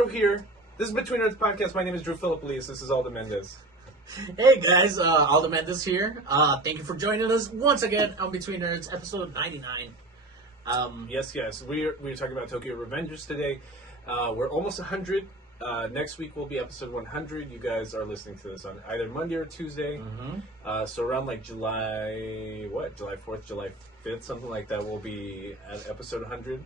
intro here. This is Between Earth Podcast. My name is Drew Philippoulis. This is Aldo Mendez. Hey guys, Aldo Mendez here. Thank you for joining us once again on Between Nerds, episode 99. Yes. We're talking about Tokyo Revengers today. We're almost 100. Next week will be episode 100. You guys are listening to this on either Monday or Tuesday. Mm-hmm. So around like July 4th, July 5th, something like that, we'll be at episode 100.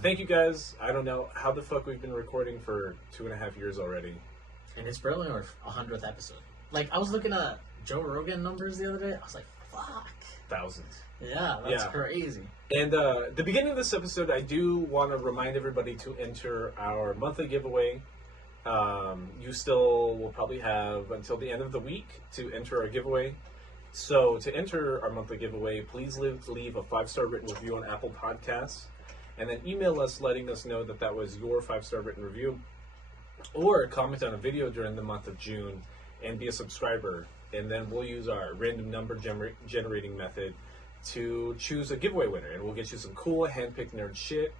Thank you guys. I don't know how the fuck we've been recording for 2.5 years already. And it's barely our 100th episode. Like, I was looking at Joe Rogan numbers the other day. I was like, fuck. Thousands. Yeah, that's crazy. And the beginning of this episode, I do want to remind everybody to enter our monthly giveaway. You still will probably have until the end of the week to enter our giveaway. So to enter our monthly giveaway, please leave a 5-star written review on Apple Podcasts. And then email us letting us know that was your 5-star written review. Or comment on a video during the month of June and be a subscriber. And then we'll use our random number generating method to choose a giveaway winner. And we'll get you some cool hand-picked nerd shit.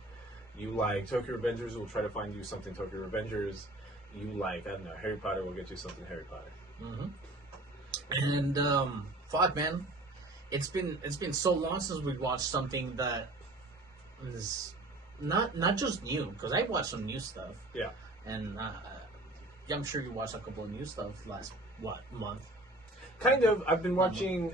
You like Tokyo Revengers, we'll try to find you something Tokyo Revengers. You like, I don't know, Harry Potter, we'll get you something Harry Potter. Mm-hmm. And, fuck, man. It's been so long since we watched something that is not just new, because I watched some new stuff. Yeah. And I'm sure you watched a couple of new stuff last, month? Kind of. I've been watching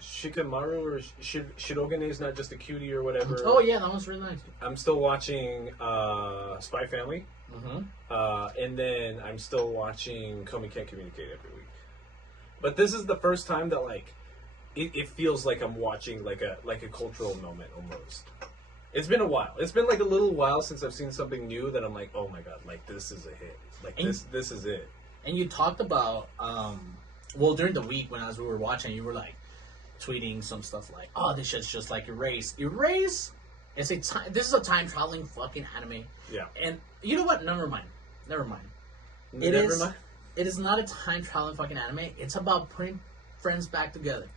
Shikamaru or Shirogane is not just a cutie or whatever. Oh, yeah, that one's really nice. I'm still watching Spy Family. Mm-hmm. And then I'm still watching Komi Can't Communicate every week. But this is the first time that, like, it feels like I'm watching like a cultural moment almost. It's been a while. It's been like a little while since I've seen something new that I'm like, oh my god, like this is a hit. Like this is it. And you talked about during the week as we were watching, you were like tweeting some stuff like, oh, this shit's just like Erase. Erase is this is a time traveling fucking anime. Yeah. And you know what? Never mind. It is not a time traveling fucking anime. It's about putting friends back together.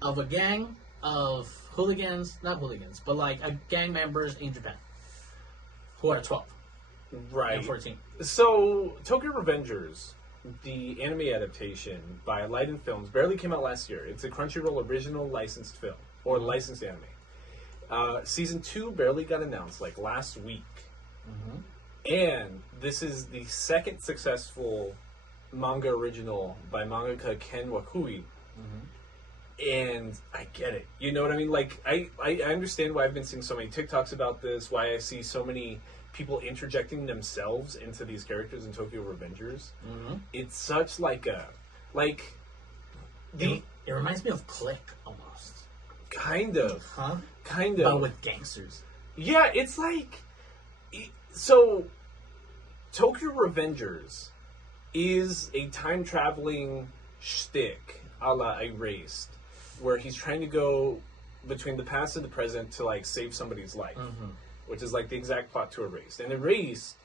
Of a gang of not hooligans, but like a gang members in Japan who are 12. Right. And 14. So, Tokyo Revengers, the anime adaptation by Light & Films, barely came out last year. It's a Crunchyroll original licensed film, or licensed anime. Season 2 barely got announced, like last week. Mm-hmm. And this is the second successful manga original by mangaka Ken Wakui. Mm-hmm. And I get it. You know what I mean? Like, I understand why I've been seeing so many TikToks about this, why I see so many people interjecting themselves into these characters in Tokyo Revengers. Mm-hmm. It's such like a... It reminds me of Click, almost. Kind of. Huh? Kind of. But with gangsters. Yeah, it's like... So, Tokyo Revengers is a time-traveling shtick a la Erased, where he's trying to go between the past and the present to like save somebody's life, which is like the exact plot to Erased. And Erased,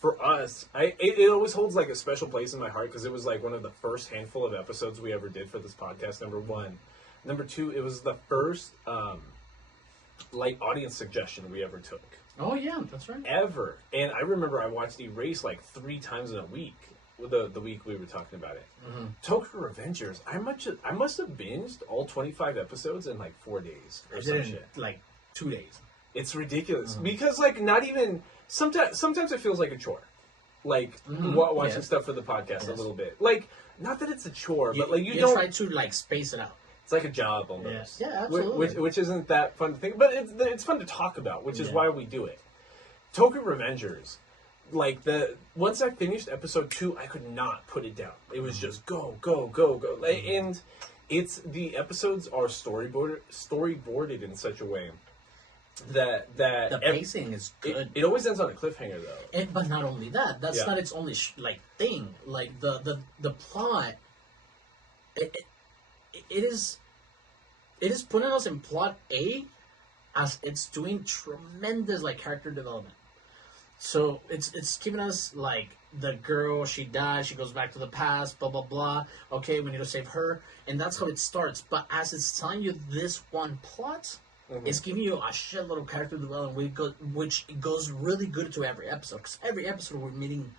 for us, it always holds like a special place in my heart because it was like one of the first handful of episodes we ever did for this podcast. Number one, number two, it was the first like audience suggestion we ever took. Oh yeah, that's right. Ever. And I remember I watched Erased like 3 times in a week. The week we were talking about it. Mm-hmm. Tokyo Revengers, I must have binged all 25 episodes in like 4 days or some shit. Like 2 days. It's ridiculous because like not even sometimes it feels like a chore, like watching stuff for the podcast a little bit. Like not that it's a chore, but like you don't try to like space it out. It's like a job almost. Yeah, absolutely. Which isn't that fun to think, but it's fun to talk about, which is why we do it. Tokyo Revengers. Like once I finished episode 2, I could not put it down. It was just go. And the episodes are storyboarded in such a way that the pacing is good. It always ends on a cliffhanger though. But not only that, that's not its only thing. Like the plot, it is putting us in plot A as it's doing tremendous like character development. So it's giving us like the girl, she dies, she goes back to the past, blah blah blah. Okay, we need to save her, and that's how it starts. But as it's telling you this one plot, It's giving you a shitload of character development, which goes really good to every episode. Because every episode we're meeting,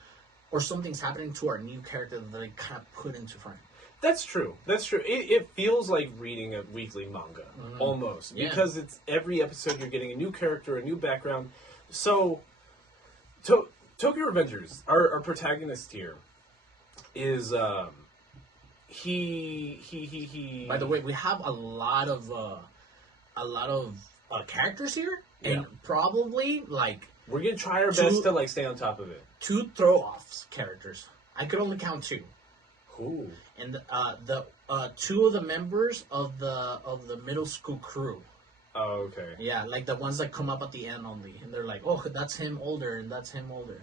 or something's happening to our new character that they kind of put into frame. That's true. That's true. It feels like reading a weekly manga, almost. Yeah. Because it's every episode you're getting a new character, a new background. So, Tokyo Revengers, our protagonist here, is, he... By the way, we have a lot of characters here, and probably, like... We're going to try our best to, like, stay on top of it. 2 throw-offs characters. I could only count 2. Ooh. And the 2 of the members of the middle school crew. Oh, okay. Yeah, like the ones that come up at the end only, and they're like, "Oh, that's him older, and that's him older."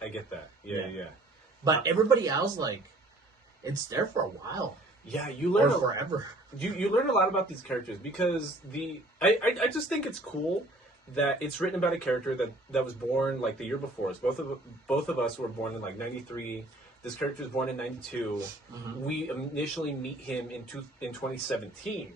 I get that. Yeah. But everybody else, like, it's there for a while. Yeah, you learn forever. You learn a lot about these characters because I just think it's cool that it's written about a character that was born like the year before us. Both of us were born in like '93. This character was born in '92. Mm-hmm. We initially meet him in 2017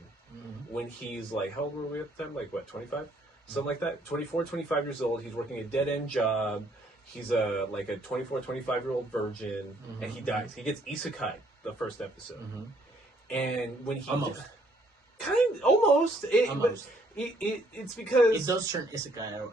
when he's like, how old were we at the time? Like what, 25? Something like that. 24, 25 years old. He's working a dead end job. He's a 24, 25-year-old virgin, and he dies. He gets isekai the first episode, and when he almost. It's because it does turn isekai.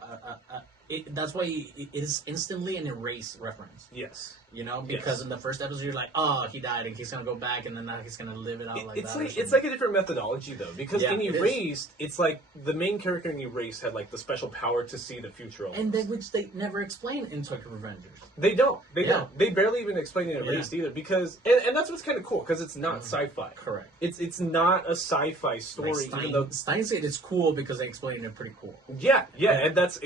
That's why it is instantly an erase reference. Yes. You know, because in the first episode you're like, oh, he died and he's gonna go back and then now he's gonna live it out it's like a different methodology though, because in Erased, it's like the main character in Erased had like the special power to see the future almost. And which they never explain in Tokyo Revengers. They don't. They barely even explain it in Erased either, because and that's what's kind of cool, because it's not sci-fi. Correct. It's not a sci-fi story. Like even though Steins said it's cool because they explain it pretty cool. Yeah, and that's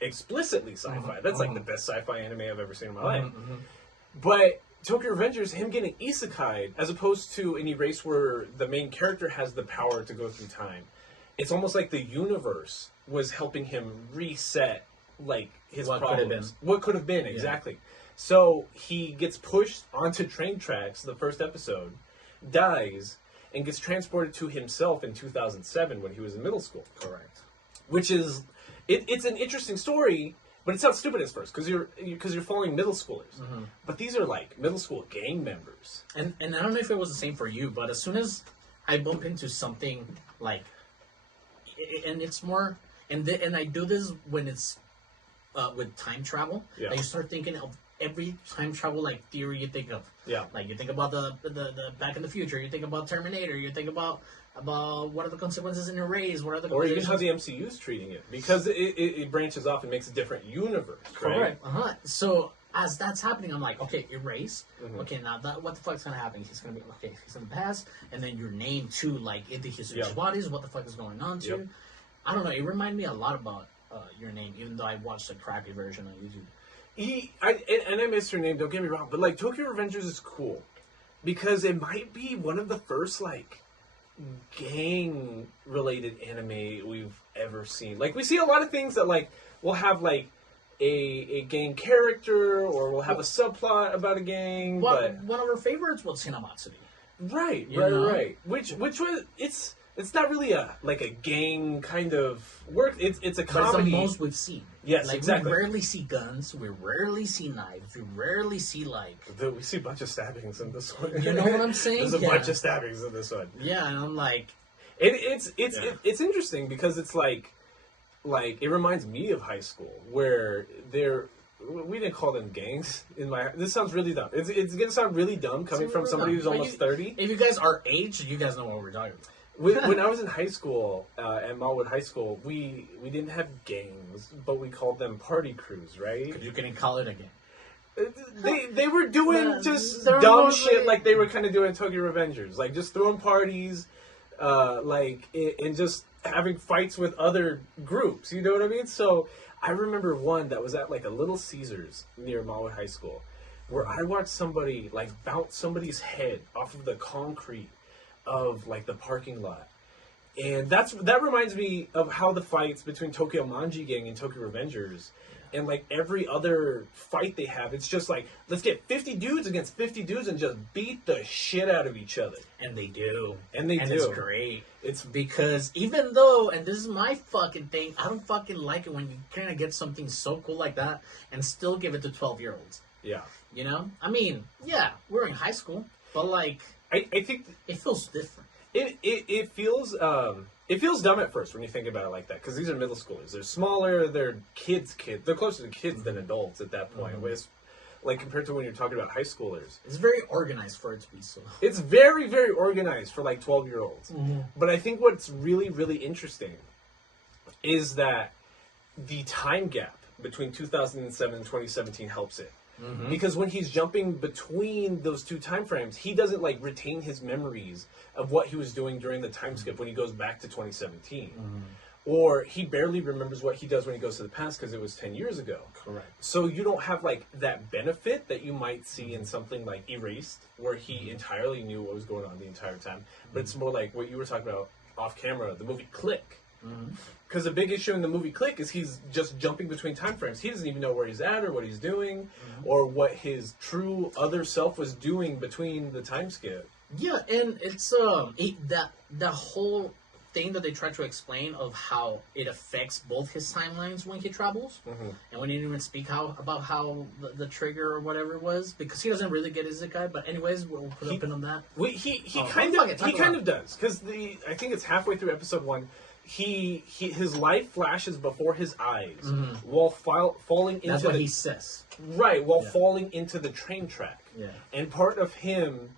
explicitly sci-fi. That's like the best sci-fi anime I've ever seen in my life. But Tokyo Revengers, him getting isekai, as opposed to an Erase where the main character has the power to go through time, it's almost like the universe was helping him reset, like, his problems. What could have been, exactly. So he gets pushed onto train tracks the first episode, dies, and gets transported to himself in 2007 when he was in middle school. Correct. Which is... It's an interesting story, but it sounds stupid at first because you're following middle schoolers. But these are like middle school gang members. And I don't know if it was the same for you, but as soon as I bump into something like, and it's more, and I do this when it's with time travel. Yeah. You start thinking of every time travel like theory you think of. Yeah. Like you think about the Back in the Future. You think about Terminator. You think about what are the consequences in Erase, what are the or even how the MCU is treating it, because it branches off and makes a different universe. Correct. Right? So as that's happening, I'm like, okay, Erase. Okay, now what the fuck's gonna happen? He's gonna be he's in the past, and then your name too. Like, if he switches bodies, what the fuck is going on too? I don't know. It reminded me a lot about Your Name, even though I watched a crappy version on YouTube. I missed her name. Don't get me wrong, but like Tokyo Revengers is cool because it might be one of the first like gang related anime we've ever seen. Like, we see a lot of things that like we'll have like a gang character, or we'll have a subplot about a gang. Well, but one of our favorites was Hinamatsuri. Right. Which was it's not really a gang kind of work. It's a comedy. But it's the most we've seen. Yes, like, exactly. We rarely see guns. We rarely see knives. We rarely see we see a bunch of stabbings in this one. You know what I'm saying? There's a bunch of stabbings in this one. Yeah, and I'm like, it's interesting because it's like it reminds me of high school where we didn't call them gangs in my. This sounds really dumb. It's gonna sound really dumb coming from somebody who's almost 30. If you guys are aged, you guys know what we're talking about. When I was in high school, at Malwood High School, we didn't have gangs, but we called them party crews, right? Because you couldn't call it a gang. They were doing just dumb shit like they were kind of doing Tokyo Revengers. Like, just throwing parties, and just having fights with other groups. You know what I mean? So, I remember one that was at, like, a Little Caesars near Malwood High School, where I watched somebody, like, bounce somebody's head off of the concrete of like the parking lot, and that reminds me of how the fights between Tokyo Manji Gang and Tokyo Revengers And like every other fight they have, it's just like, let's get 50 dudes against 50 dudes and just beat the shit out of each other. And they do. And they do. It's great. It's because even though, and this is my fucking thing, I don't fucking like it when you kind of get something so cool like that and still give it to 12-year-olds. Yeah. You know? I mean, yeah, we're in high school, but like, I think it feels different. It feels dumb at first when you think about it like that, because these are middle schoolers. They're smaller. They're kids. They're closer to kids than adults at that point. With, like, compared to when you're talking about high schoolers, it's very organized for it to be so. It's very, very organized for like 12-year-olds. But I think what's really, really interesting is that the time gap between 2007 and 2017 helps it. Because when he's jumping between those two time frames, he doesn't like retain his memories of what he was doing during the time skip when he goes back to 2017. Or he barely remembers what he does when he goes to the past because it was 10 years ago. Correct. So you don't have like that benefit that you might see in something like Erased, where he entirely knew what was going on the entire time. But it's more like what you were talking about off camera, the movie Click. Because the big issue in the movie Click is he's just jumping between time frames. He doesn't even know where he's at or what he's doing or what his true other self was doing between the time skip. Yeah, and it's that whole thing that they try to explain of how it affects both his timelines when he travels, and when he didn't even speak about how the trigger or whatever it was, because he doesn't really get his isekai. But anyways, we'll put a pin on that. He kind of does, because I think it's halfway through episode 1. His life flashes before his eyes while falling into That's what he says. Right, while falling into the train track. Yeah. And part of him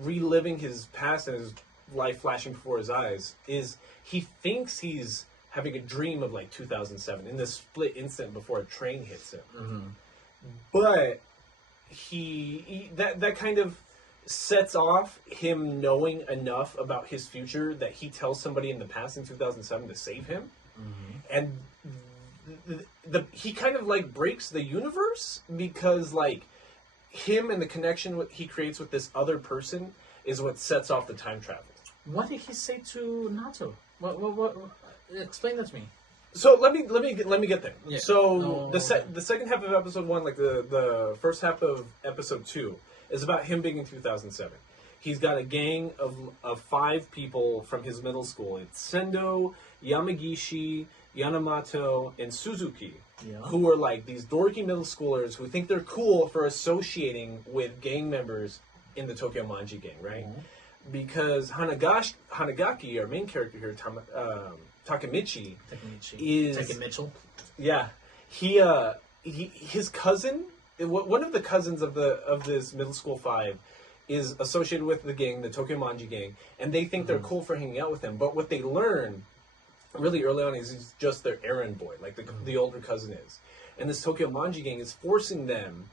reliving his past and his life flashing before his eyes is he thinks he's having a dream of like 2007 in this split instant before a train hits him. But that kind of sets off him knowing enough about his future that he tells somebody in the past in 2007 to save him. And he kind of like breaks the universe because like him and the connection he creates with this other person is what sets off the time travel. What did he say to Nato? What explain that to me. So let me get there. Yeah. So the second half of episode 1, like the first half of episode 2, is about him being in 2007. He's got a gang of 5 people from his middle school. It's Sendo, Yamagishi, Yanamato, and Suzuki, who are like these dorky middle schoolers who think they're cool for associating with gang members in the Tokyo Manji gang, right? Because Hanagaki, our main character here, Takemichi, is Mitchell. Yeah, his cousin, one of the cousins of this middle school 5, is associated with the gang, the Tokyo Manji gang, and they think they're cool for hanging out with him. But what they learn really early on is he's just their errand boy, like the older cousin is. And this Tokyo Manji gang is forcing them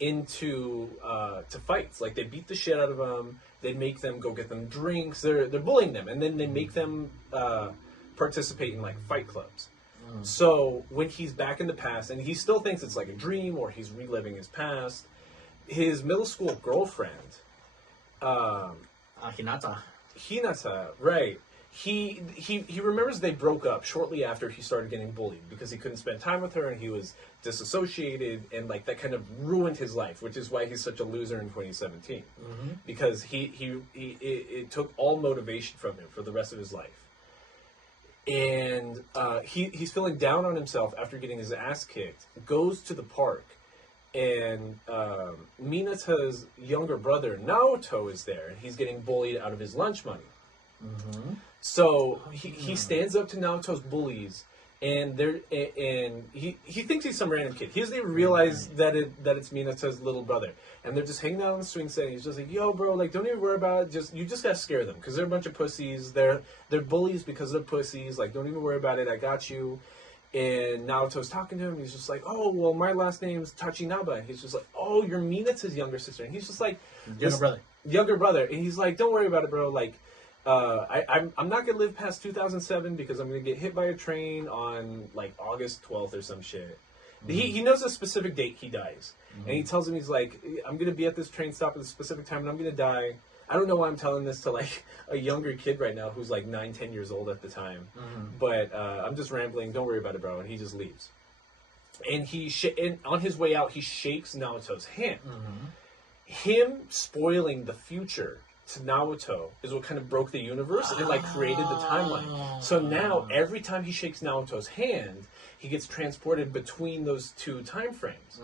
into to fights. Like they beat the shit out of them. They make them go get them drinks. They're bullying them, and then they make them participate in like fight clubs. So when he's back in the past, and he still thinks it's like a dream or he's reliving his past, his middle school girlfriend, Hinata, right? He remembers they broke up shortly after he started getting bullied because he couldn't spend time with her and he was disassociated, and like that kind of ruined his life, which is why he's such a loser in 2017 because it took all motivation from him for the rest of his life. And he's feeling down on himself after getting his ass kicked, goes to the park, and Minata's younger brother, Naoto, is there, and he's getting bullied out of his lunch money. So he stands up to Naoto's bullies, and he thinks he's some random kid. He doesn't even realize that it's Minata's little brother. And they're just hanging out on the swing set, and he's just like, yo, bro, like, don't even worry about it. You just gotta scare them, because they're a bunch of pussies. They're bullies because they're pussies. Like, don't even worry about it. I got you. And Naoto's talking to him, and he's just like, oh, well, my last name's Tachinaba. And he's just like, oh, you're Minata's younger sister. And he's just like... Younger brother. And he's like, don't worry about it, bro. Like, I'm not gonna live past 2007 because I'm gonna get hit by a train on, like, August 12th or some shit. He knows a specific date he dies. And he tells him, he's like, I'm going to be at this train stop at a specific time and I'm going to die. I don't know why I'm telling this to, like, a younger kid right now who's, like, 9-10 years old at the time. But I'm just rambling. Don't worry about it, bro. And he just leaves. and and on his way out, he shakes Naoto's hand. Mm-hmm. Him spoiling the future to Naoto is what kind of broke the universe and like created the timeline. So now every time he shakes Naoto's hand, he gets transported between those two time frames.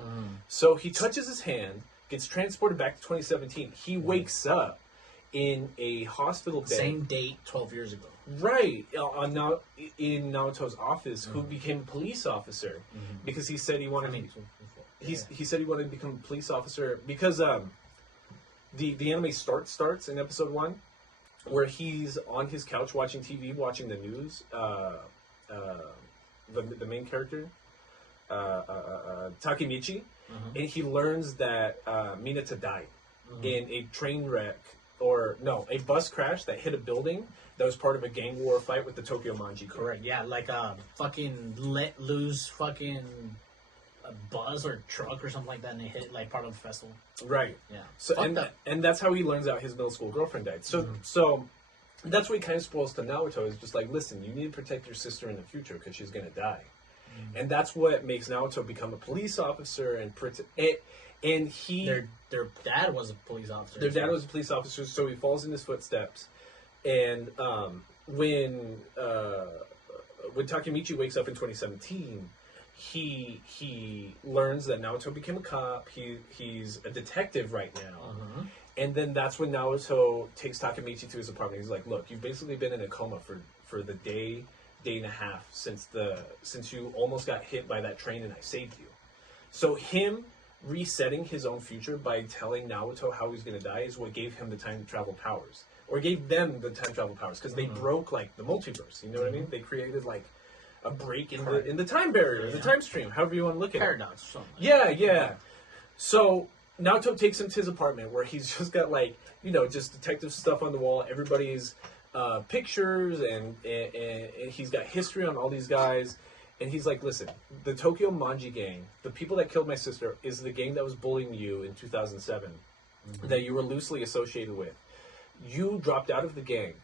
So he touches his hand, gets transported back to 2017. He wakes up in a hospital bed. Same date 12 years ago. Right. In Naoto's office, who became a police officer because he said he wanted he said he wanted to become a police officer because the anime starts in episode 1 where he's on his couch watching TV, watching the news. The main character, Takemichi, and he learns that Mineta died in a train wreck, a bus crash that hit a building that was part of a gang war fight with the Tokyo Manji. Correct, yeah, like fucking let loose fucking a bus or truck or something like that, and they hit like part of the festival. Right. Yeah. So and that's how he learns out his middle school girlfriend died. So that's what he kind of spoils to Naoto is just like, listen, you need to protect your sister in the future because she's gonna die, and that's what makes Naoto become a police officer and he their dad was a police officer. Their dad was a police officer, so he follows in his footsteps. And when Takemichi wakes up in 2017, he learns that Naoto became a cop. He's a detective right now. And then that's when Naoto takes Takemichi to his apartment. He's like, look, you've basically been in a coma for the day and a half since you almost got hit by that train and I saved you. So him resetting his own future by telling Naoto how he's going to die is what gave him the time travel powers. Or gave them the time travel powers, because they broke, like, the multiverse, you know what I mean? They created, like, a break in the time barrier, the time stream, however you want to look at it. Paradox or something. Yeah. So, Naoto takes him to his apartment, where he's just got, like, just detective stuff on the wall, everybody's pictures, and he's got history on all these guys. And he's like, listen, the Tokyo Manji gang, the people that killed my sister, is the gang that was bullying you in 2007, that you were loosely associated with. You dropped out of the gang,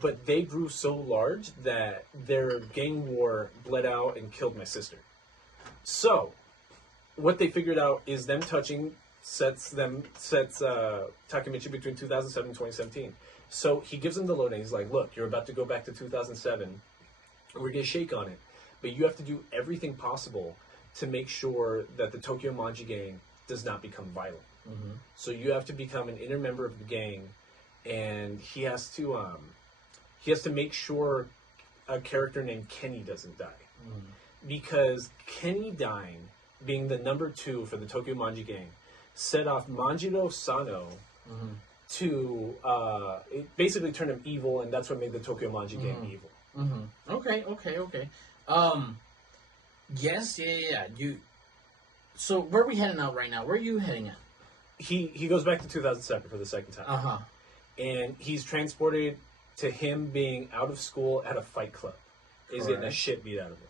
but they grew so large that their gang war bled out and killed my sister. So, what they figured out is them touching sets Takemichi between 2007 and 2017. So he gives him the load and he's like, look, you're about to go back to 2007. We're going to shake on it. But you have to do everything possible to make sure that the Tokyo Manji gang does not become violent. So you have to become an inner member of the gang, and he has to make sure a character named Kenny doesn't die. Because Kenny dying, being the number 2 for the Tokyo Manji gang, set off Manjiro Sano to it basically turned him evil, and that's what made the Tokyo Manji gang evil. Okay. Yes, yeah. So where are we heading out right now? Where are you heading at? He goes back to 2007 for the second time. And he's transported to him being out of school at a fight club. He's getting a shit beat out of him.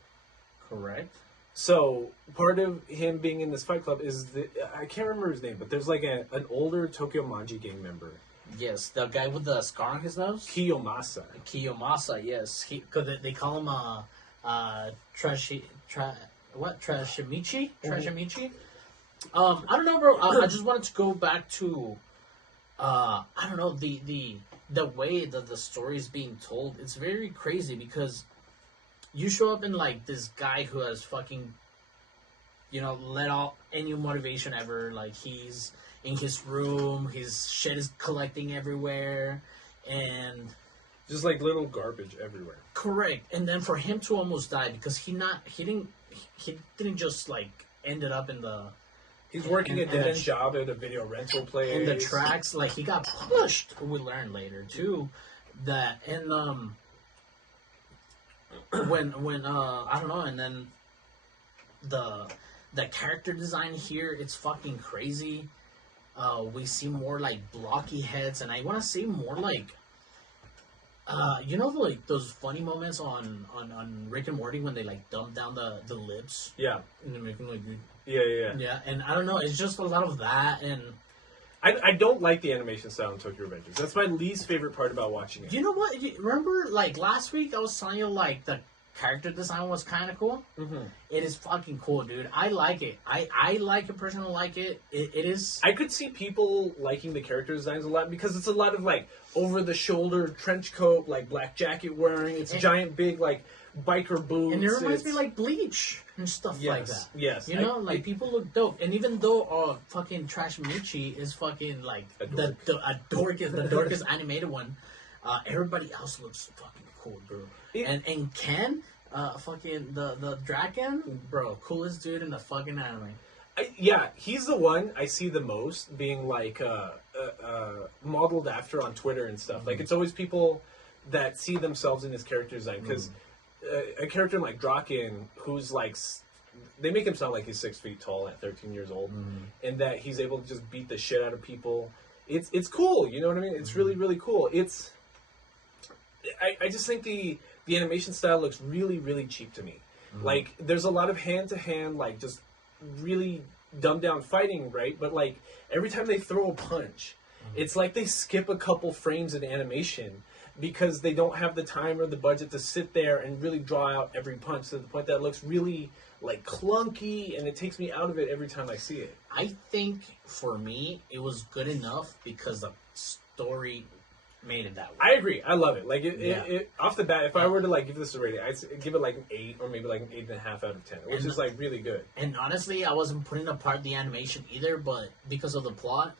Correct. So part of him being in this fight club is I can't remember his name, but there's like an older Tokyo Manji gang member. Yes, the guy with the scar on his nose. Kiyomasa, yes. Because they call him Trashimichi. Trashimichi. I don't know, bro. I just wanted to go back to I don't know, the way that the story is being told. It's very crazy because you show up in like this guy who has fucking let out any motivation ever. Like he's in his room, his shit is collecting everywhere, and just like little garbage everywhere. Correct. And then for him to almost die because he didn't just like ended up in the. He's working a dead-end job at a video rental place. In the tracks, like, he got pushed. We learn later, too, that, and, when I don't know, and then the character design here, it's fucking crazy. We see more, like, blocky heads, and I want to see more, like, like, those funny moments on Rick and Morty when they, like, dump down the lips? Yeah. And they're making, like... Yeah, and I don't know, it's just a lot of that, and... I don't like the animation style in Tokyo Revengers. That's my least favorite part about watching it. You know what? Remember, like, last week I was telling you, like, character design was kind of cool. Mm-hmm. It is fucking cool, dude. I like it. I like it personally. Like it. It is. I could see people liking the character designs a lot because it's a lot of like over the shoulder trench coat, like black jacket wearing. It's giant big like biker boots. And it reminds me like Bleach and stuff like that. Yes. You know, like people look dope. And even though fucking Trash Michi is fucking like the dorkest animated one, everybody else looks fucking cool, bro. And Ken, fucking the dragon, bro, coolest dude in the fucking anime. Yeah, he's the one I see the most being like modeled after on Twitter and stuff. Mm-hmm. Like it's always people that see themselves in his character design because a character like Draken, who's like, they make him sound like he's 6 feet tall at 13 years old, and that he's able to just beat the shit out of people. It's cool, you know what I mean? It's really, really cool. I just think the animation style looks really, really cheap to me. Like, there's a lot of hand-to-hand, like, just really dumbed-down fighting, right? But, like, every time they throw a punch, it's like they skip a couple frames in animation because they don't have the time or the budget to sit there and really draw out every punch to the point that it looks really, like, clunky, and it takes me out of it every time I see it. I think, for me, it was good enough because the story made it that way. I agree. I love it. Like, it off the bat, if I were to, like, give this a rating, I'd give it, like, an 8 or maybe, like, an 8.5 out of 10, which is, like, really good. And honestly, I wasn't putting apart the animation either, but because of the plot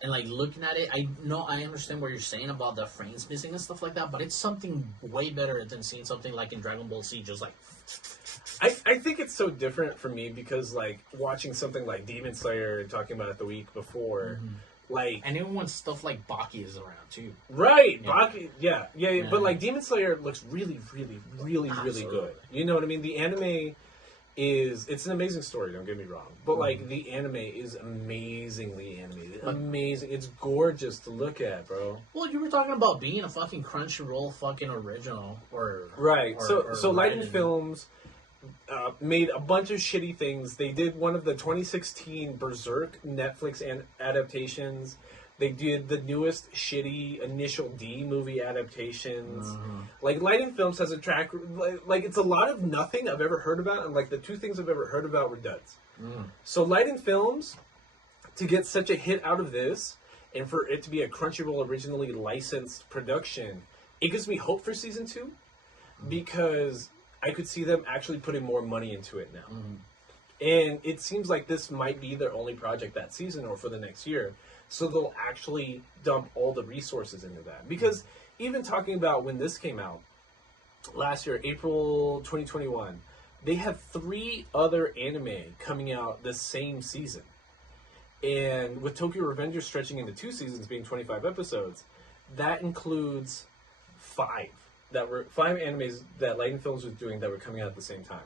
and, like, looking at it, I understand what you're saying about the frames missing and stuff like that, but it's something way better than seeing something like in Dragon Ball Z, just, like... I think it's so different for me because, like, watching something like Demon Slayer, talking about it the week before... Like, and even when stuff like Baki is around too, right? Yeah. Baki, yeah. But like Demon Slayer looks really, really, really, really good. You know what I mean? The anime it's an amazing story. Don't get me wrong, but like the anime is amazingly animated. Amazing. It's gorgeous to look at, bro. Well, you were talking about being a fucking Crunchyroll fucking original, or right. Or so Lighten Films made a bunch of shitty things. They did one of the 2016 Berserk Netflix adaptations. They did the newest shitty Initial D movie adaptations. Like, Lighting Films has a track... Like, it's a lot of nothing I've ever heard about, and, like, the two things I've ever heard about were duds. So Lighting Films, to get such a hit out of this, and for it to be a Crunchyroll originally licensed production, it gives me hope for Season 2, because... I could see them actually putting more money into it now. And it seems like this might be their only project that season or for the next year. So they'll actually dump all the resources into that. Because even talking about when this came out, last year, April 2021, they have 3 other anime coming out the same season. And with Tokyo Revengers stretching into 2 seasons, being 25 episodes, that includes 5 animes that Lighten Films was doing that were coming out at the same time.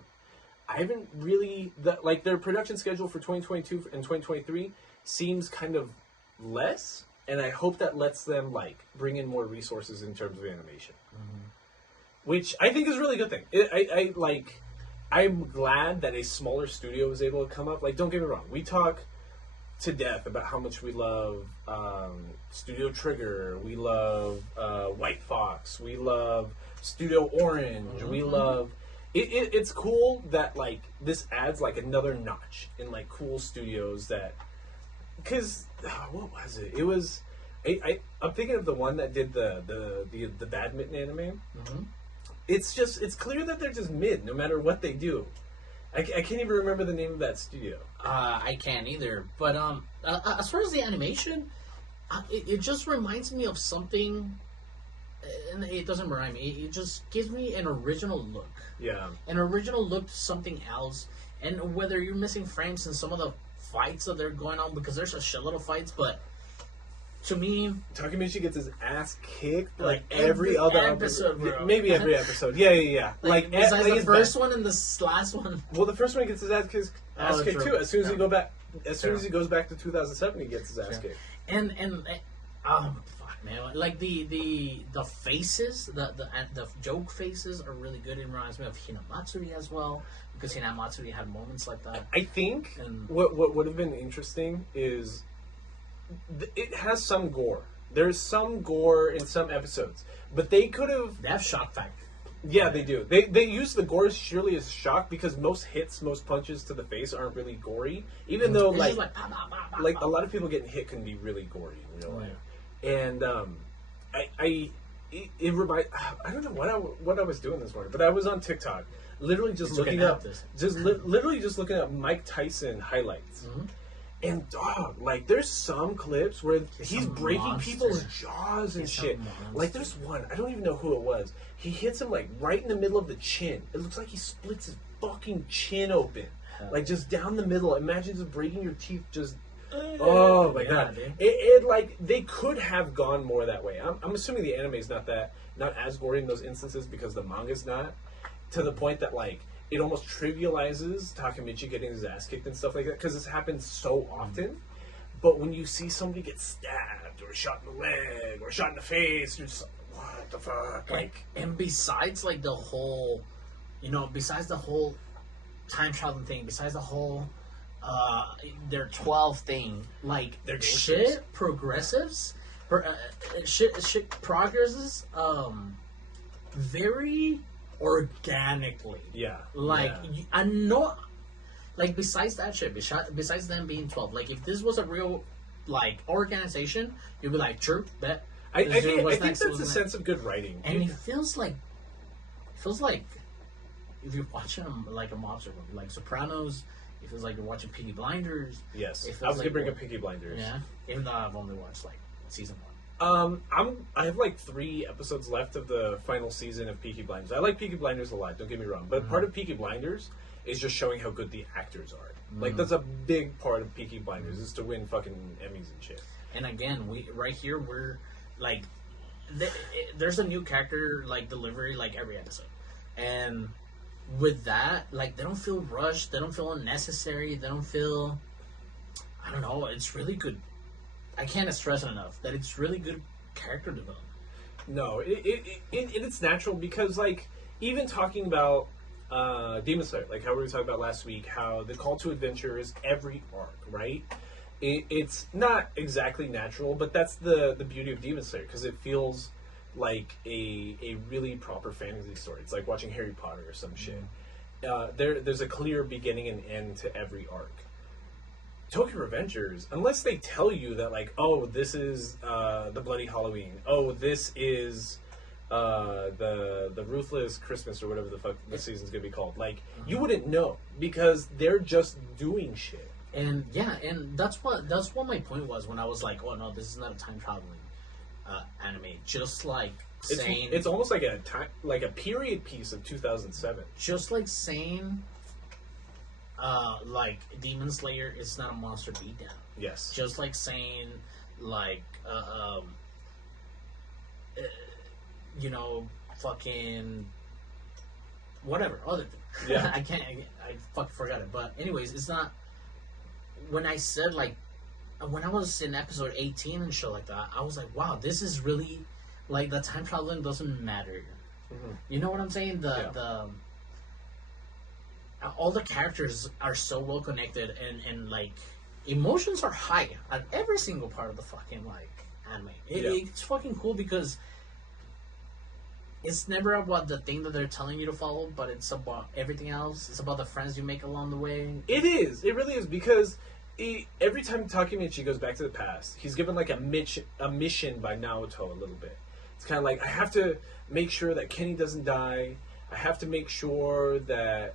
I haven't really... their production schedule for 2022 and 2023 seems kind of less, and I hope that lets them, like, bring in more resources in terms of animation. Which I think is a really good thing. I'm glad that a smaller studio was able to come up. Like, don't get me wrong. We talk to death about how much we love Studio Trigger, we love White Fox, we love Studio Orange, we love... It's cool that, like, this adds, like, another notch in, like, cool studios that... Because, what was it? It was... I'm thinking of the one that did the badminton anime. It's clear that they're just mid, no matter what they do. I can't even remember the name of that studio. I can't either. But as far as the animation, it just reminds me of something, and it doesn't remind me. It just gives me an original look. Yeah. An original look to something else. And whether you're missing frames in some of the fights that they're going on, because there's a shitload of fights, but to me... Takemichi gets his ass kicked like every other episode, bro. Maybe every episode. Yeah. Like besides the first one and this last one. Well, the first one gets his ass kicked too. As soon as he goes back to 2007, he gets his ass kicked. And fuck, man. Like the faces, the joke faces are really good. It reminds me of Hinamatsuri as well, because Hinamatsuri had moments like that. I think what would have been interesting is it has some gore. There's some gore in some episodes, but they could have... They have shock factor. Yeah, they do. They use the gore surely as shock because most punches to the face aren't really gory. Even though It's just like bah, bah, bah, bah, like bah. a lot of people getting hit can be really gory in real life. And it remind I don't know what I was doing this morning, but I was on TikTok, literally just looking up literally just looking up Mike Tyson highlights. Mm-hmm. And dog, like there's some clips where he's breaking people's jaws and shit. Like there's one, I don't even know who it was. He hits him like right in the middle of the chin. It looks like he splits his fucking chin open, like just down the middle. Imagine just breaking your teeth. Just oh my god! It like they could have gone more that way. I'm assuming the anime is not as gory in those instances because the manga's not to the point that like. It almost trivializes Takemichi getting his ass kicked and stuff like that because this happens so often. But when you see somebody get stabbed or shot in the leg or shot in the face, you're just like, what the fuck? Like, and besides like the whole, besides the whole time traveling thing, besides the whole their 12 thing, like their shit progresses, shit progresses, very organically. Yeah. Like, I know, like, besides that shit, besides them being 12, like, if this was a real, like, organization, you'd be like, true, bet. I think that's a sense of good writing. And it feels like if you're watching, like, a mobster movie, like Sopranos, it feels like you're watching Peaky Blinders. Yes. I was going to bring up Peaky Blinders. Yeah. Even though I've only watched, like, season 1. I have like 3 episodes left of the final season of Peaky Blinders. I like Peaky Blinders a lot, don't get me wrong. But part of Peaky Blinders is just showing how good the actors are. Like, that's a big part of Peaky Blinders, is to win fucking Emmys and shit. And again, we're, like, there's a new character, like, delivery, like, every episode. And with that, like, they don't feel rushed, they don't feel unnecessary, they don't feel, I don't know, it's really good. I can't stress it enough that it's really good character development. No, it's natural because, like, even talking about Demon Slayer, like how we were talking about last week, how the call to adventure is every arc, right? It's not exactly natural, but that's the beauty of Demon Slayer because it feels like a really proper fantasy story. It's like watching Harry Potter or some shit. There's a clear beginning and end to every arc. Tokyo Revengers, unless they tell you that, like, oh, this is the Bloody Halloween, oh, this is the Ruthless Christmas or whatever the fuck the season's gonna be called, like, you wouldn't know because they're just doing shit. And yeah, and that's what my point was when I was like, oh no, this is not a time traveling anime. Just like saying it's almost like a period piece of 2007. Just like saying. Like Demon Slayer is not a monster beatdown. Yes. Just like saying, like, fucking whatever other thing. Yeah. I fucking forgot it. But anyways, it's not. When I said like, when I was in episode 18 and shit like that, I was like, wow, this is really like the time traveling doesn't matter. Mm-hmm. You know what I'm saying? All the characters are so well connected and like emotions are high at every single part of the fucking like anime. It's fucking cool because it's never about the thing that they're telling you to follow, but it's about everything else. It's about the friends you make along the way. It is. It really is because every time Takemichi goes back to the past, he's given like a mission by Naoto a little bit. It's kind of like, I have to make sure that Kenny doesn't die. I have to make sure that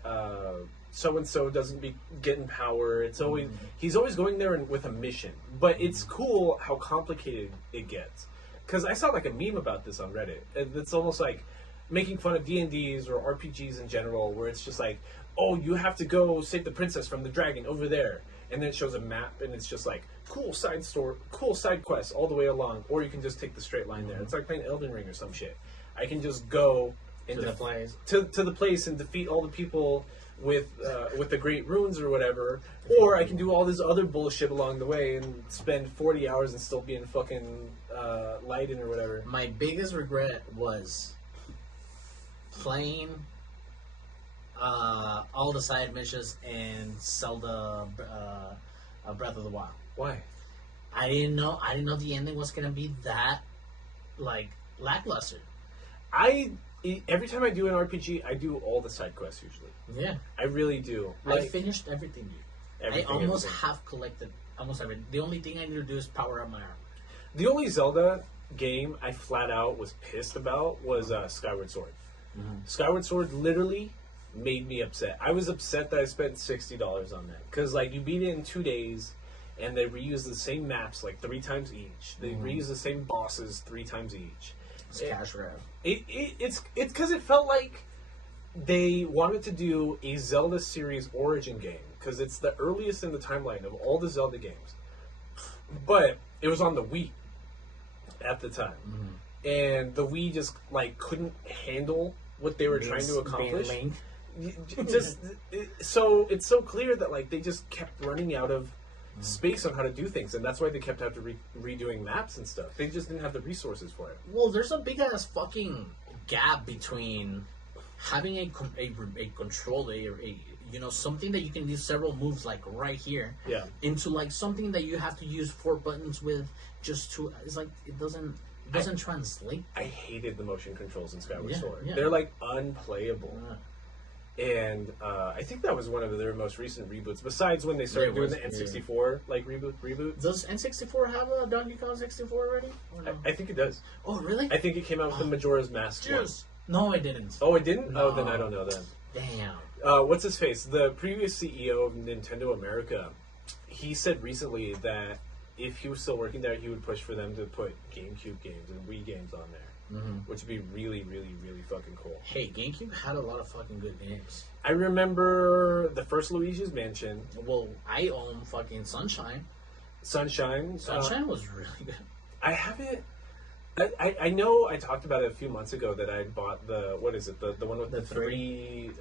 so and so doesn't get in power. It's always he's always going there with a mission. But it's cool how complicated it gets. Because I saw like a meme about this on Reddit. It's almost like making fun of D&Ds or RPGs in general, where it's just like, oh, you have to go save the princess from the dragon over there, and then it shows a map, and it's just like cool side quests all the way along, or you can just take the straight line there. It's like playing Elden Ring or some shit. I can just go to the place and defeat all the people with the great runes or whatever, or I can do all this other bullshit along the way and spend 40 hours and still be in fucking Leiden or whatever. My biggest regret was playing all the side missions in Zelda Breath of the Wild. Why? I didn't know the ending was gonna be that like lackluster. every time I do an RPG, I do all the side quests usually. Yeah, I really do. I finished everything. I almost everything. have collected almost everything. The only thing I need to do is power up my armor. The only Zelda game I flat out was pissed about was Skyward Sword. Skyward Sword literally made me upset. I was upset that I spent $60 on that because like you beat it in 2 days, and they reuse the same maps like 3 times each. They reuse the same bosses 3 times each. It's cash grab. It's because it felt like they wanted to do a Zelda series origin game because it's the earliest in the timeline of all the Zelda games. But it was on the Wii at the time, and the Wii just like couldn't handle what they were trying to accomplish. So it's so clear that like they just kept running out of space on how to do things, and that's why they kept having to redoing maps and stuff. They just didn't have the resources for it. Well, there's a big ass fucking gap between having a controller, you know, something that you can use several moves like right here, into like something that you have to use 4 buttons with just to. It's like it doesn't translate. I hated the motion controls in Skyward Sword. Yeah. They're like unplayable. And I think that was one of their most recent reboots. Besides when they started doing the N64 like reboot. Does N64 have a Donkey Kong 64 already? No? I think it does. Oh, really? I think it came out with the Majora's Mask one. No, it didn't. Oh, it didn't? No. Oh, then I don't know then. Damn. What's his face? The previous CEO of Nintendo America, he said recently that if he was still working there, he would push for them to put GameCube games and Wii games on there, which would be really, really, really fucking cool. Hey, GameCube had a lot of fucking good games. I remember the first Luigi's Mansion. Well, I own fucking Sunshine. Sunshine Was really good. I haven't. I know I talked about it a few months ago that I bought the what is it the one with the 3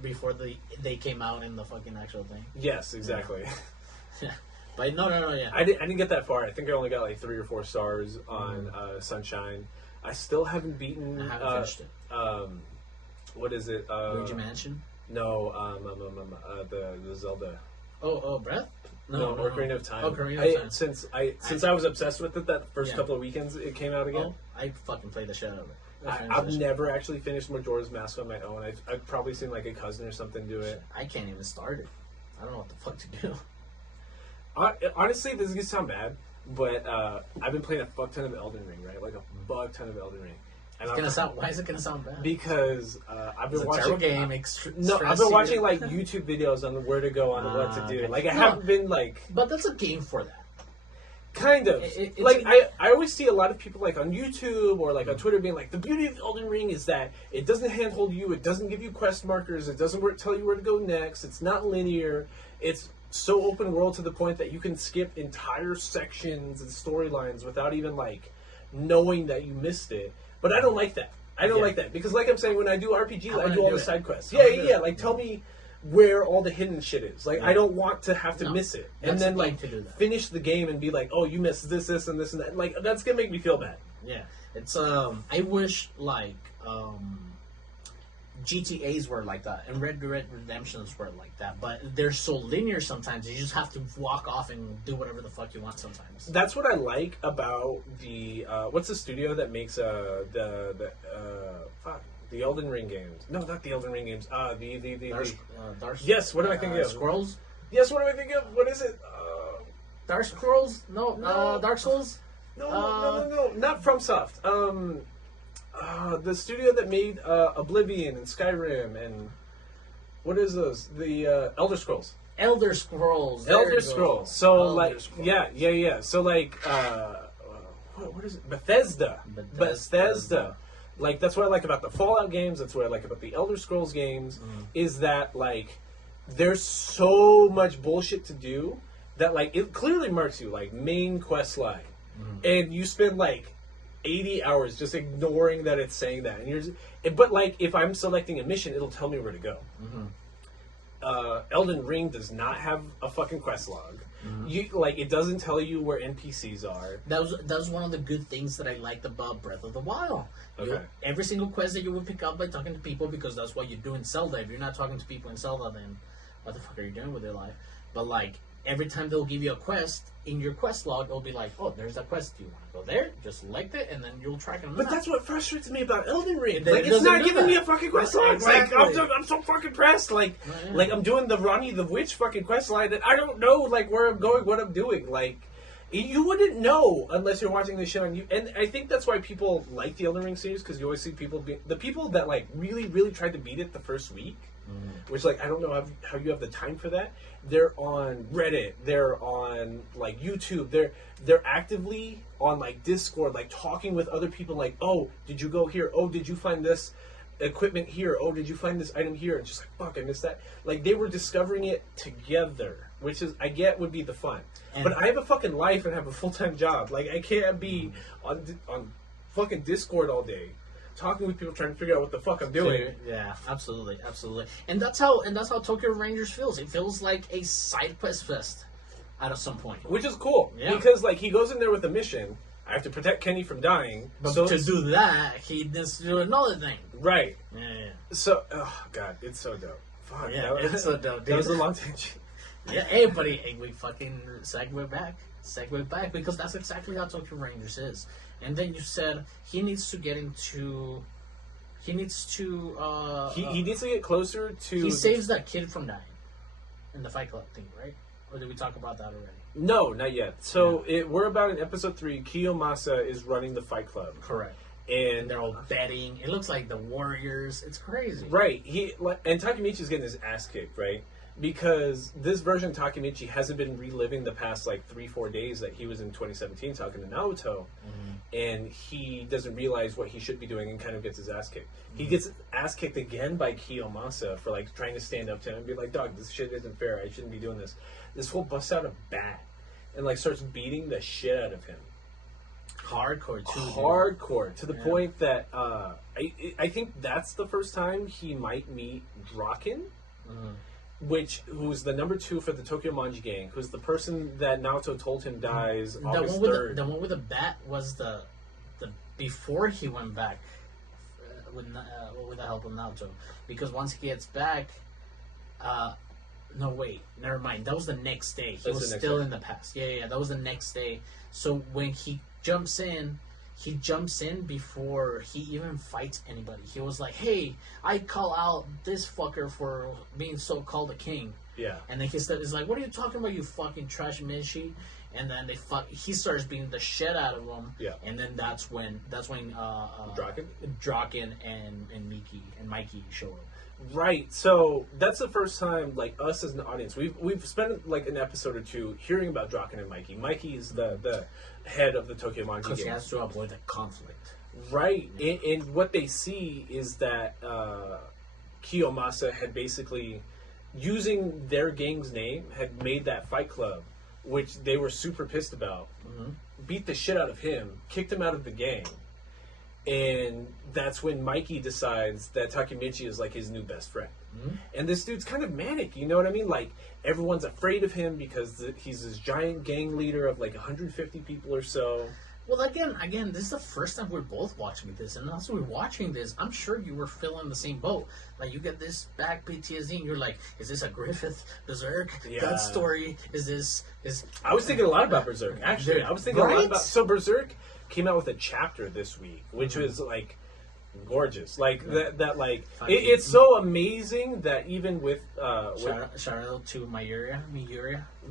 before they came out in the fucking actual thing. Yes, exactly. Yeah. But no, yeah. I didn't get that far. I think I only got like 3 or 4 stars on Sunshine. I still haven't beaten. I haven't finished it. What is it? Luigi Mansion? No, the Zelda. Oh, Breath? No, Ocarina of Time. Ocarina of Time. Since I was obsessed with it that first couple of weekends it came out again. I fucking played the shit out of it. I've never actually finished Majora's Mask on my own. I've probably seen like a cousin or something do it. I can't even start it. I don't know what the fuck to do. Honestly, this is gonna sound bad, but I've been playing a fuck ton of Elden Ring, right? Like a fuck ton of Elden Ring. And Why is it gonna sound bad? Because I've been watching. It's a terrible game. I've been watching like YouTube videos on where to go, on what to do. Okay. Like I haven't been like. But that's a game for that. Kind of. I always see a lot of people like on YouTube or like on Twitter being like, the beauty of Elden Ring is that it doesn't handhold you, it doesn't give you quest markers, it doesn't tell you where to go next, it's not linear, it's so open world to the point that you can skip entire sections and storylines without even like knowing that you missed it. But I don't like that. I don't like that because, like I'm saying, when I do RPGs, I do all the side quests. Yeah. Like, tell me where all the hidden shit is. Like, I don't want to have to miss it, and then like finish the game and be like, oh, you missed this, and this, and that. Like, that's gonna make me feel bad. Yeah, it's I wish like GTAs were like that, and Red Dead Redemptions were like that, but they're so linear sometimes. You just have to walk off and do whatever the fuck you want sometimes. That's what I like about the what's the studio that makes the Elden Ring games? No, not the Elden Ring games. Dark. Yes, what am I thinking of? Scrolls. Yes, what am I thinking of? What is it? Dark Scrolls? No. Dark Souls. No, not FromSoft. The studio that made Oblivion and Skyrim and what is those? The Elder Scrolls. Elder Scrolls. Elder Scrolls. So Elder like, Scrolls. Yeah. So like, what is it? Bethesda. Like that's what I like about the Fallout games. That's what I like about the Elder Scrolls games. Is that like, there's so much bullshit to do that like it clearly marks you like main quest line, and you spend like 80 hours just ignoring that it's saying that, and but like if I'm selecting a mission, it'll tell me where to go. Elden Ring does not have a fucking quest log. You like it doesn't tell you where NPCs are. That was one of the good things that I liked about Breath of the Wild. Okay. Every single quest that you would pick up by talking to people, because that's what you do in Zelda. If you're not talking to people in Zelda, then what the fuck are you doing with your life? But like every time they'll give you a quest, in your quest log, it'll be like, oh, there's a quest. Do you want to go there? Just select it, and then you'll track them. But that's what frustrates me about Elden Ring. It Like, it's not giving that. me a fucking quest line. Exactly. Like, I'm so fucking pressed. Like, like I'm doing the Ronnie the Witch fucking quest line, and I don't know, like, where I'm going, what I'm doing. Like, you wouldn't know unless you're watching this show. And I think that's why people like the Elden Ring series, because you always see the people that, like, really, really tried to beat it the first week, which, like, I don't know how you have the time for that. They're on Reddit. They're on, like, YouTube. They're actively on, like, Discord, like, talking with other people, like, oh, did you go here? Oh, did you find this equipment here? Oh, did you find this item here? And just like, fuck, I missed that. Like, they were discovering it together, which is, I get, would be the fun. But I have a fucking life and have a full-time job. Like, I can't be on fucking Discord all day, talking with people trying to figure out what the fuck I'm doing. Yeah, absolutely. And that's how Tokyo Rangers feels. It feels like a side quest fest at some point. Which is cool. Yeah. Because, like, he goes in there with a mission. I have to protect Kenny from dying. But to do that, he needs to do another thing. Right. Yeah. So, oh, God, it's so dope. Fuck. Yeah, it's so dope, dude. That was a long tangent. Yeah, hey, buddy, we fucking segue back, because that's exactly how Tokyo Rangers is. And then you said he needs to get into... He needs to... He needs to get closer to... He saves that kid from dying in the Fight Club thing, right? Or did we talk about that already? No, not yet. So we're about in episode 3. Kiyomasa is running the Fight Club. Correct. And they're all betting. It looks like the Warriors. It's crazy. Right. And Takemichi's getting his ass kicked, right? Because this version of Takemichi hasn't been reliving the past, like, 3-4 days that he was in 2017 talking to Naoto. And he doesn't realize what he should be doing and kind of gets his ass kicked. He gets ass kicked again by Kiyomasa for, like, trying to stand up to him and be like, dog, this shit isn't fair. I shouldn't be doing this. This fool busts out a bat and, like, starts beating the shit out of him. Hardcore, too. Hardcore. To the point that I think that's the first time he might meet Draken. Who's the number 2 for the Tokyo Manji gang, who's the person that Naoto told him dies August 3rd. The one with the bat was the before he went back with the help of Naoto. Because once he gets back, no, wait, never mind. That was the next day. He was still in the past. Yeah, that was the next day. So when he jumps in before he even fights anybody. He was like, hey, I call out this fucker for being so-called a king. Yeah. And then he's like, what are you talking about, you fucking trash Mishi? And then he starts beating the shit out of him. Yeah. And then that's when Draken and Mikey show up. Right. So that's the first time, like, us as an audience, we've spent, like, an episode or 2 hearing about Draken and Mikey. Mikey is the head of the Tokyo Manji gang. Because he has to avoid the conflict. Right. And what they see is that Kiyomasa had basically, using their gang's name, had made that Fight Club, which they were super pissed about, beat the shit out of him, kicked him out of the gang. And that's when Mikey decides that Takemichi is, like, his new best friend. And this dude's kind of manic, you know what I mean? Like, everyone's afraid of him because he's this giant gang leader of, like, 150 people or so. Well, again, this is the first time we're both watching this. And as we're watching this, I'm sure you were feeling the same boat. Like, you get this back PTSD and you're like, is this a Griffith Berserk? That story? I was thinking a lot about Berserk, actually. I was thinking a lot about... So Berserk came out with a chapter this week, which was, like, gorgeous. Like, it's so amazing that even with... shout out to Miura.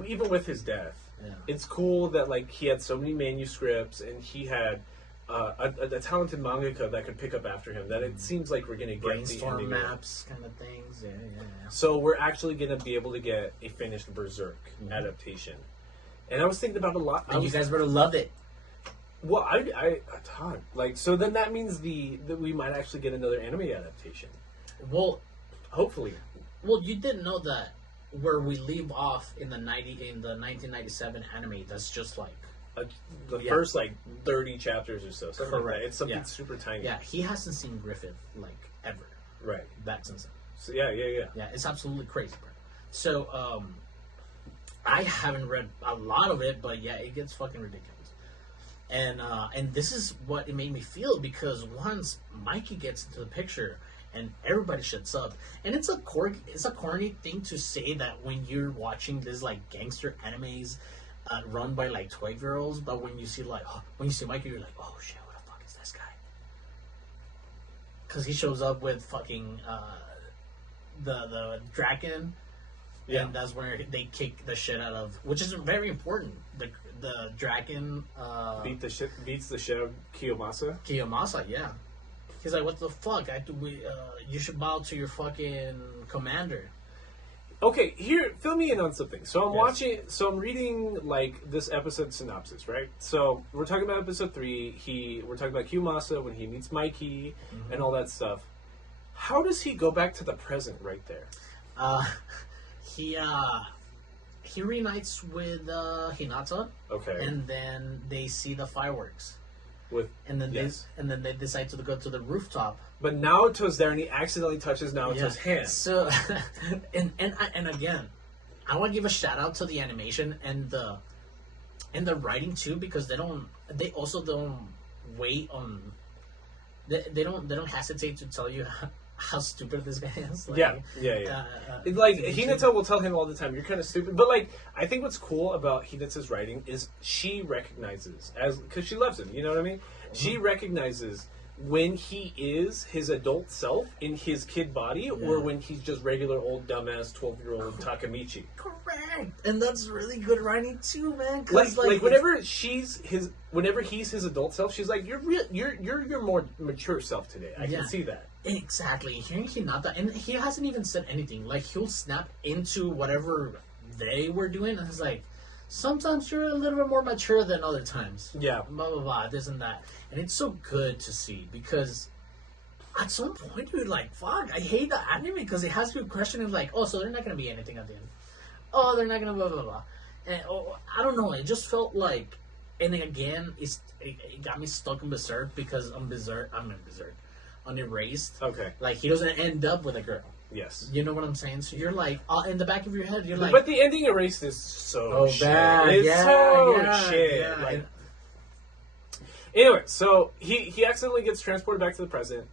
Even with his death, it's cool that, like, he had so many manuscripts and he had a talented mangaka that could pick up after him, that it seems like we're going to get brainstorm maps kind of things. Yeah. So we're actually going to be able to get a finished Berserk adaptation. And I was thinking about a lot... And you guys better love it. Well, I thought, like, so then that means that we might actually get another anime adaptation. Well, hopefully. Well, you didn't know that where we leave off in the 1997 anime. That's just like the first, like, 30 chapters or so. Something like that. It's something super tiny. Yeah, he hasn't seen Griffith, like, ever. Right. Back since then. So yeah. Yeah, it's absolutely crazy, bro. So I haven't read a lot of it, but yeah, it gets fucking ridiculous. And this is what it made me feel, because once Mikey gets into the picture and everybody shuts up. And it's a corny thing to say that when you're watching this like gangster animes run by like 12-year-olds, but when you see Mikey, you're like, oh shit, what the fuck is this guy? Because he shows up with fucking the dragon. Yeah. And that's where they kick the shit out of, which is very important. The dragon beats the shit out of Kiyomasa. Kiyomasa, yeah. He's like, what the fuck? You should bow to your fucking commander. Okay, here, fill me in on something. So I'm reading like this episode synopsis, right? So we're talking about episode 3. We're talking about Kiyomasa when he meets Mikey and all that stuff. How does he go back to the present right there? He reunites with Hinata. Okay. And then they see the fireworks. And then they decide to go to the rooftop. But Naoto's there and he accidentally touches Naoto's hand. So and again, I want to give a shout out to the animation and the writing too, because they also don't wait on they don't hesitate to tell you how stupid this guy is. Like, yeah. Like Hinata will tell him all the time, "You're kind of stupid." But like, I think what's cool about Hinata's writing is she recognizes, because she loves him. You know what I mean? Mm-hmm. She recognizes when he is his adult self in his kid body, or when he's just regular old dumbass 12-year-old Takemichi. Correct, and that's really good writing too, man. Like whenever he's his adult self, she's like, "You're your more mature self today." I can see that. Exactly. Hearing Hinata, and he hasn't even said anything. Like, he'll snap into whatever they were doing, and he's like, sometimes you're a little bit more mature than other times. Yeah. Blah, blah, blah, this and that. And it's so good to see, because at some point you're like, fuck, I hate the anime, because it has you questioning, like, oh, so they're not going to be anything at the end. Oh, they're not going to blah, blah, blah. And I don't know, it just felt like, and again, it got me stuck in Berserk, because I'm in Berserk. On Erased. Okay. Like, he doesn't end up with a girl. Yes. You know what I'm saying? So you're like, in the back of your head, you're like... But the ending Erased is so shit. Bad. It's so shit. Yeah. Like, anyway, so he accidentally gets transported back to the present.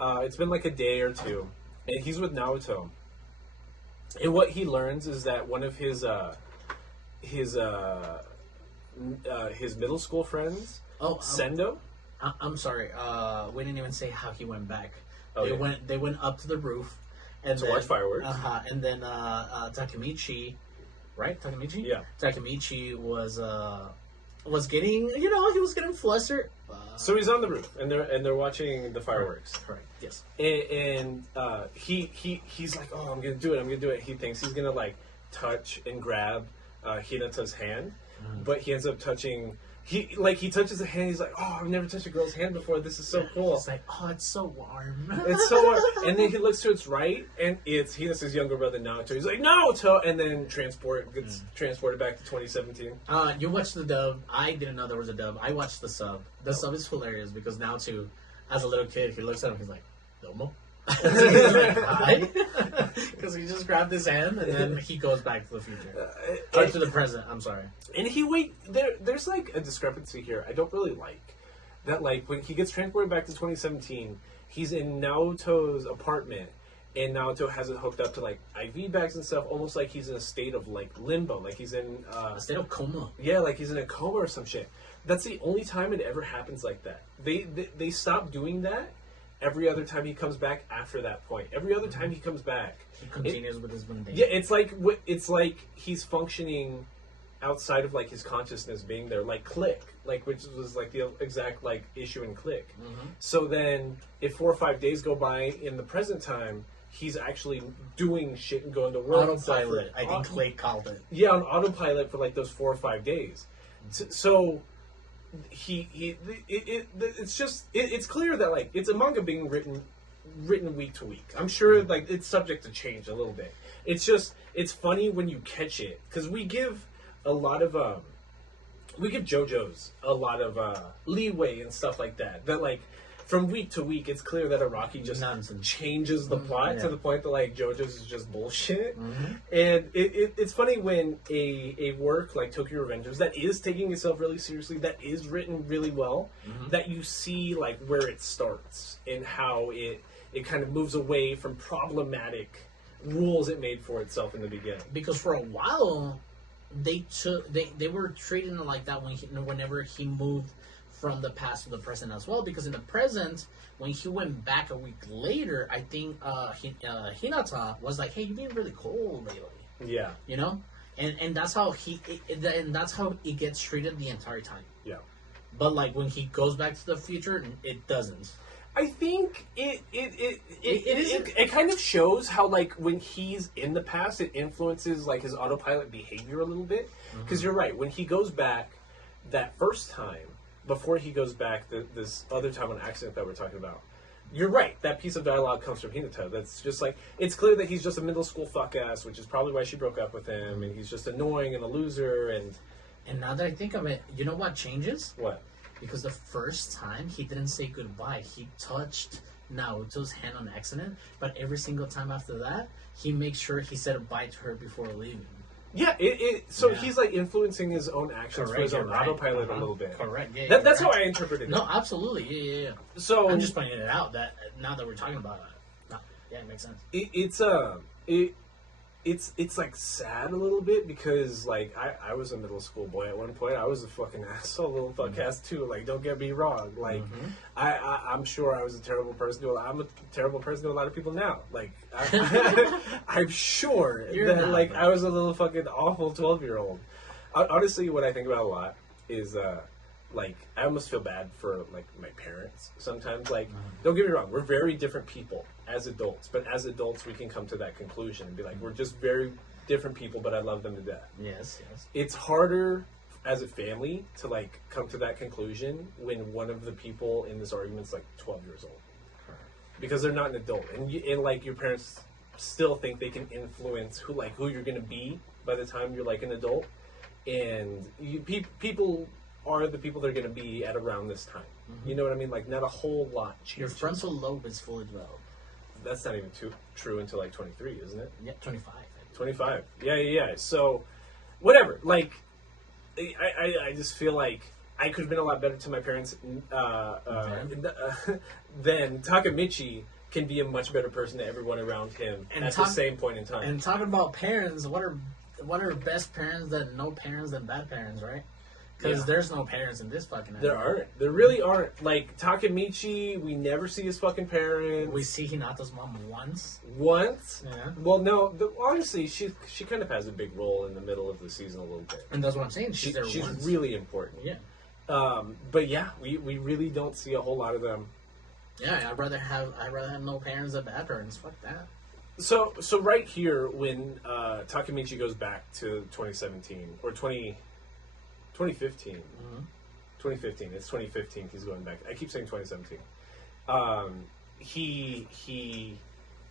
It's been like a day or two. And he's with Naoto. And what he learns is that one of his middle school friends, Sendo... I'm sorry. We didn't even say how he went back. Oh, They went up to the roof and to watch fireworks. And then Takemichi, right? Takemichi. Yeah. Takemichi was getting, he was getting flustered. So he's on the roof and they're watching the fireworks. Correct. Yes. And he's like, oh, I'm gonna do it. He thinks he's gonna like touch and grab Hinata's hand, but he ends up touching. He touches a hand. He's like, "Oh, I've never touched a girl's hand before. This is so cool." It's like, "Oh, it's so warm." It's so warm. And then he looks to its right, and it's Hina's younger brother Naoto. He's like, "Naoto!" And then gets transported back to 2017. You watched the dub. I didn't know there was a dub. I watched the sub. The sub is hilarious because Naoto, as a little kid, he looks at him. He's like, "Domo." Hi, because he just grabbed his hand and then he goes back to the future or to the present. I'm sorry. And there's like a discrepancy here. I don't really like that. Like when he gets transported back to 2017, he's in Naoto's apartment, and Naoto has it hooked up to like IV bags and stuff, almost like he's in a state of like limbo, like he's in a state of coma. Yeah, like he's in a coma or some shit. That's the only time it ever happens like that. They stop doing that. Every other time he comes back after that point. Every other time he comes back, he continues with his mundane. Yeah, it's like he's functioning outside of like his consciousness being there, like Click, like which was like the exact like issue in Click. Mm-hmm. So then, if 4 or 5 days go by in the present time, he's actually doing shit and going to work. Autopilot, I think Click called it. Yeah, on autopilot for like those 4 or 5 days. So. It's clear that like it's a manga being written week to week. I'm sure like it's subject to change a little bit. It's funny when you catch it because we give JoJo's a lot of leeway and stuff like that. That like from week to week, it's clear that Araki just Nonsense. changes the plot Yeah. to the point that like JoJo's is just bullshit. Mm-hmm. And it's funny when a work like Tokyo Revengers that is taking itself really seriously, that is written really well, that you see like where it starts and how it kind of moves away from problematic rules it made for itself in the beginning. Because for a while, they were treating it like that whenever he moved from the past to the present as well. Because in the present, when he went back a week later, I think Hinata was like, "Hey, you've been really cold lately." Yeah. You know, and that's how and that's how it gets treated the entire time. Yeah. But like when he goes back to the future, it doesn't. I think it kind of shows how like when he's in the past, it influences like his autopilot behavior a little bit. Because you're right, when he goes back that first time, before he goes back this other time on accident that we're talking about, you're right. That piece of dialogue comes from Hinata. That's just like, it's clear that he's just a middle school fuck ass, which is probably why she broke up with him, and he's just annoying and a loser. And now that I think of it, you know what changes? What? Because the first time he didn't say goodbye. He touched Naoto's hand on accident, but every single time after that, he makes sure he said bye to her before leaving. Yeah, he's like influencing his own actions for his own autopilot a little bit. Correct. Yeah, that's how I interpreted it. No, absolutely. Yeah. So I'm just pointing it out that now that we're talking about it, yeah, it makes sense. It's like sad a little bit because like I was a middle school boy at one point. I was a fucking asshole little fuck ass too. Like, don't get me wrong. Like I'm sure I was a terrible person. I'm a terrible person to a lot of people now. Like I'm sure that like I was a little fucking awful 12-year-old. Honestly, what I think about a lot is like I almost feel bad for like my parents sometimes. Like, don't get me wrong, we're very different people as adults, but as adults we can come to that conclusion and be like, we're just very different people, but I love them to death. Yes. It's harder as a family to like come to that conclusion when one of the people in this argument's like 12 years old, because they're not an adult, and like your parents still think they can influence who you're gonna be by the time you're like an adult, and people are the people they're going to be at around this time. You know what I mean? Like, not a whole lot changes. Your frontal lobe is fully developed. That's not even true until like 23, isn't it? Yeah, 25. 25. Yeah. So, whatever. Like, I just feel like I could have been a lot better to my parents than Takemichi can be a much better person to everyone around him at the same point in time. And talking about parents, what are best parents than no parents than bad parents, right? Because there's no parents in this fucking anime. There aren't. There really aren't. Like, Takemichi, we never see his fucking parents. We see Hinata's mom once. Once? Yeah. Well, no. Honestly, she kind of has a big role in the middle of the season a little bit. And that's what I'm saying. She's really important. Yeah. But yeah, we really don't see a whole lot of them. Yeah, I'd rather have no parents than bad parents. Fuck that. So right here, when Takemichi goes back to 2017 or 2015. 2015. It's 2015. He's going back. I keep saying 2017.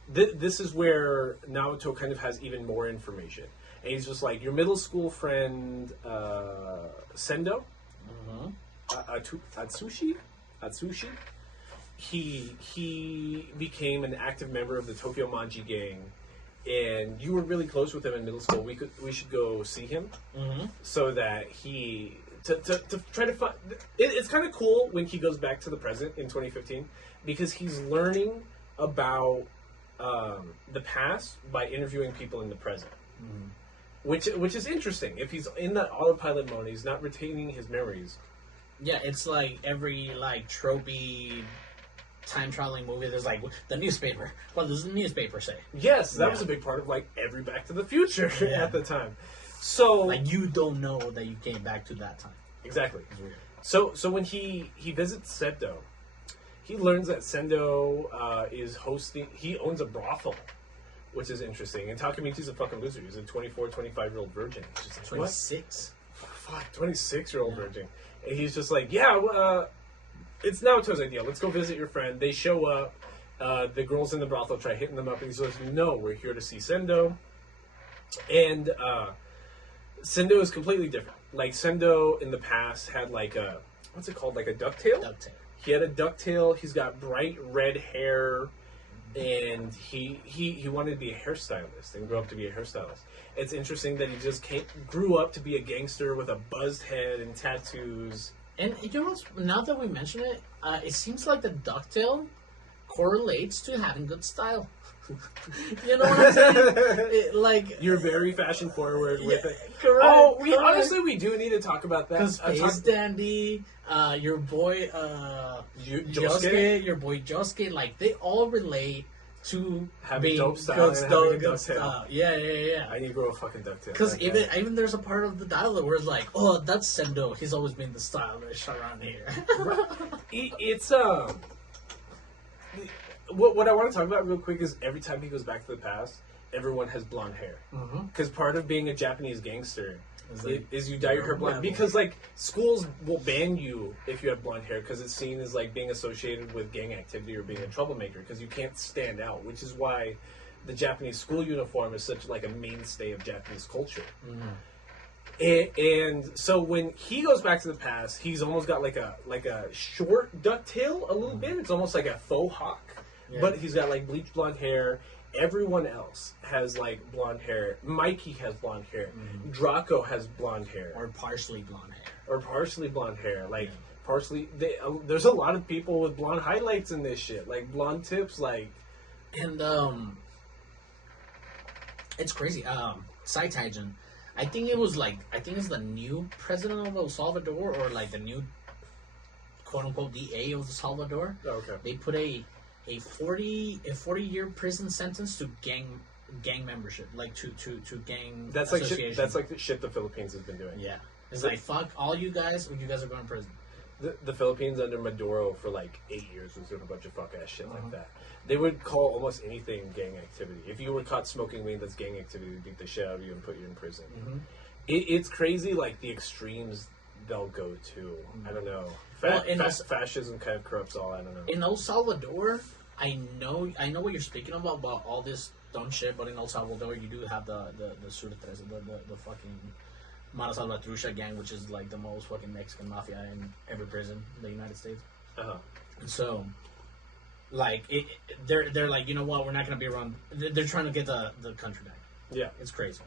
This is where Naoto kind of has even more information, and he's just like, your middle school friend Sendo, Atsushi. He became an active member of the Tokyo Manji gang, and you were really close with him in middle school. We should go see him, so that he to try to find. It's kind of cool when he goes back to the present in 2015 because he's learning about the past by interviewing people in the present, which is interesting. If he's in that autopilot mode, he's not retaining his memories. Yeah, it's like every tropey time traveling movie. There's like the newspaper. What does the newspaper say? Yes, that was a big part of like every Back to the Future at the time. So like you don't know that you came back to that time. Exactly. It's weird. So when he visits Sendo, he learns that Sendo is hosting. He owns a brothel, which is interesting. And Takemichi's a fucking loser. He's a 24, 25-year-old virgin. He's just like, 26. Fuck, 26-year-old virgin. And he's just like, it's Naoto's idea. Let's go visit your friend. They show up. The girls in the brothel try hitting them up, and he says, no, we're here to see Sendo. And Sendo is completely different. Like, Sendo in the past had like a, what's it called? Like a ducktail? Ducktail. He had a ducktail. He's got bright red hair, and he wanted to be a hairstylist and grew up to be a hairstylist. It's interesting that he just grew up to be a gangster with a buzzed head and tattoos. And you know what's, now that we mention it, it seems like the ducktail correlates to having good style. You know what I'm saying? You're very fashion forward with it. Correct. Oh, honestly we do need to talk about that. Because Space Dandy, your boy Josuke, your boy Josuke, like they all relate to having dope style and having a ducktail. Yeah. I need to grow a fucking ducktail. Because even there's a part of the dialogue where it's like, oh, that's Sendo. He's always been the stylish around here. It's What I want to talk about real quick is every time he goes back to the past, everyone has blonde hair. Because part of being a Japanese gangster is you dye your hair blonde. Because like schools will ban you if you have blonde hair because it's seen as like being associated with gang activity or being a troublemaker because you can't stand out. Which is why the Japanese school uniform is such like a mainstay of Japanese culture. And so when he goes back to the past, he's almost got like a short ducktail a little bit. It's almost like a faux hawk. Yeah. But he's got like bleach blonde hair. Everyone else has like blonde hair. Mikey has blonde hair. Draco has blonde hair. Or partially blonde hair. Like partially. There's a lot of people with blonde highlights in this shit. Like blonde tips. Like, and it's crazy. Side tangent. I think it's the new president of El Salvador or like the new quote unquote DA of El Salvador. Oh, okay. They put a 40-year prison sentence to gang membership, like to gang association. That's like the shit the Philippines has been doing. Yeah, it's like fuck all you guys, or you guys are going to prison. The Philippines under Maduro for like 8 years was doing a bunch of fuck ass shit like that. They would call almost anything gang activity. If you were caught smoking weed, that's gang activity. They'd beat the shit out of you and put you in prison. It's crazy, like the extremes they'll go to. I don't know. Fascism kind of corrupts all. I don't know. In El Salvador, I know what you're speaking about all this dumb shit. But in El Salvador, you do have the Surtres, the fucking Mara Salvatrucha gang, which is like the most fucking Mexican mafia in every prison in the United States. And so, like, they're like, you know what? We're not gonna be around. They're trying to get the country back. Yeah, it's crazy.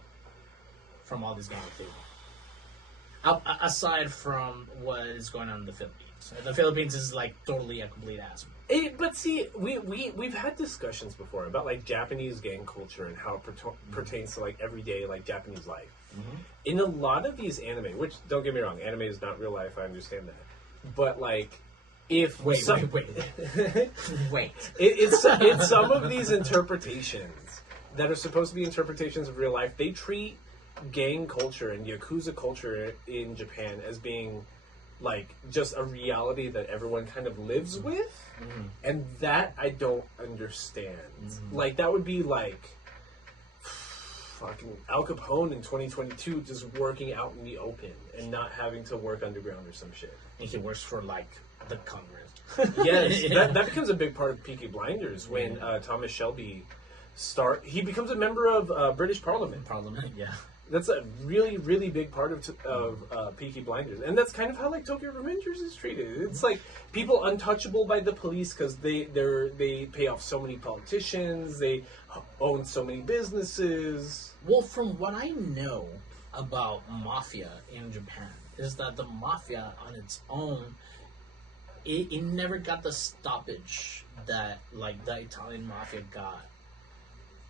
From all this gang activity. Aside from what is going on in the Philippines is like totally a complete ass. But see, we've had discussions before about like Japanese gang culture and how it pertains to like everyday like Japanese life. In a lot of these anime, which don't get me wrong, anime is not real life. I understand that, but like if wait, it's some of these interpretations that are supposed to be interpretations of real life. They treat gang culture and Yakuza culture in Japan as being like just a reality that everyone kind of lives with, and that I don't understand. Like that would be like fucking Al Capone in 2022 just working out in the open and not having to work underground or some shit. And he works for like the Congress. Yes, that becomes a big part of Peaky Blinders when Thomas Shelby he becomes a member of British Parliament. Yeah. That's a really, really big part of Peaky Blinders. And that's kind of how, like, Tokyo Revengers is treated. It's like people untouchable by the police because they pay off so many politicians, they own so many businesses. Well, from what I know about mafia in Japan, is that the mafia on its own, it never got the stoppage that, like, the Italian mafia got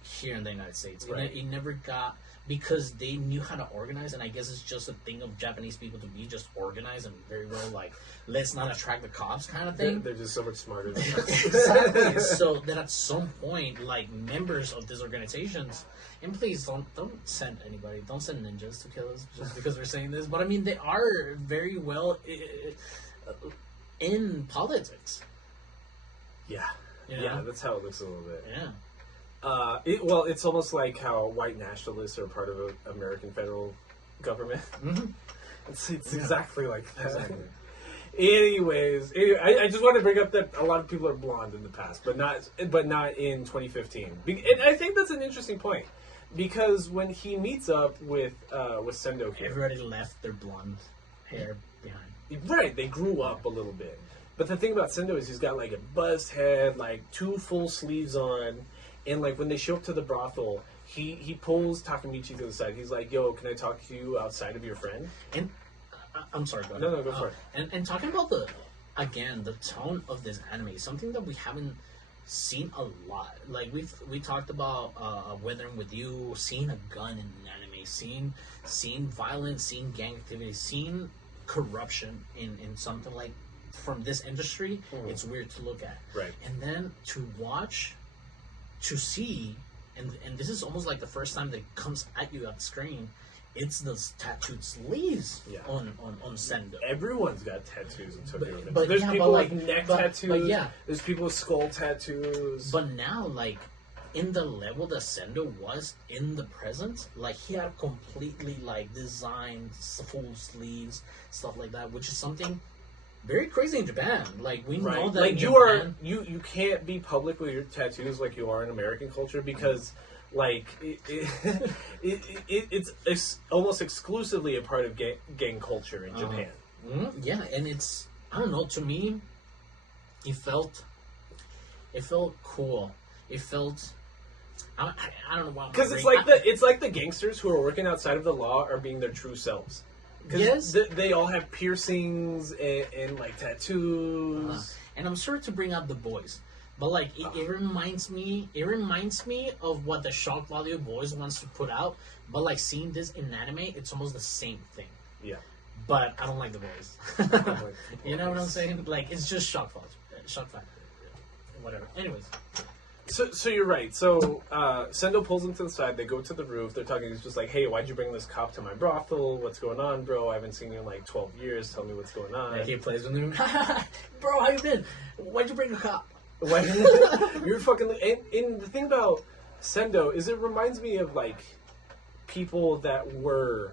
here in the United States. Right. It never got... Because they knew how to organize, and I guess it's just a thing of Japanese people to be just organized and very well, like, let's not attract the cops kind of thing. They're just so much smarter than us. Exactly. So that at some point, like, members of these organizations, and please don't send anybody, don't send ninjas to kill us just because we're saying this, but I mean, they are very well in politics. Yeah. You know? Yeah, that's how it looks a little bit. Yeah. It's almost like how white nationalists are part of the American federal government. It's exactly like that. Exactly. Anyways, I just want to bring up that a lot of people are blonde in the past, but not in 2015. And I think that's an interesting point because when he meets up with Sendo here, everybody left their blonde hair behind. Right, they grew up a little bit. But the thing about Sendo is he's got like a buzzed head, like 2 full sleeves on, and like when they show up to the brothel, he pulls Takemichi to the side. He's like, "Yo, can I talk to you outside of your friend?" And I'm sorry, go ahead. No, go for it. And talking about the tone of this anime, something that we haven't seen a lot. Like we talked about Weathering with You, seeing a gun in an anime, seeing violence, seeing gang activity, seeing corruption in something like from this industry. It's weird to look at. Right. And then to see, and this is almost like the first time that it comes at you at the screen. It's the tattooed sleeves on Sendo. Everyone's got tattoos in Tokyo. But there's yeah, people but with neck but tattoos. yeah. There's people with skull tattoos. But now, like, in the level that Sendo was in the present, like, he had completely, like, designed full sleeves, stuff like that, which is something very crazy in Japan. Like, we know that like in you Japan, you can't be public with your tattoos like you are in American culture because like it's almost exclusively a part of gang culture in Japan. Yeah, and it's, I don't know, to me, it felt cool. It felt, I don't know why. Because it's like the gangsters who are working outside of the law are being their true selves. Yes, they all have piercings and like tattoos. And I'm sorry to bring up the boys, but like it reminds me of what the shock value boys wants to put out. But like seeing this in anime, it's almost the same thing. Yeah. But I don't like the boys. You know what I'm saying? Like it's just shock factor, whatever. Anyways. So you're right. So Sendo pulls him to the side. They go to the roof. They're talking. He's just like, "Hey, why'd you bring this cop to my brothel? What's going on, bro? I haven't seen you in like 12 years. Tell me what's going on." Yeah, he plays with him. Bro, how you been? Why'd you bring a cop? You're fucking. And the thing about Sendo is it reminds me of like people that were,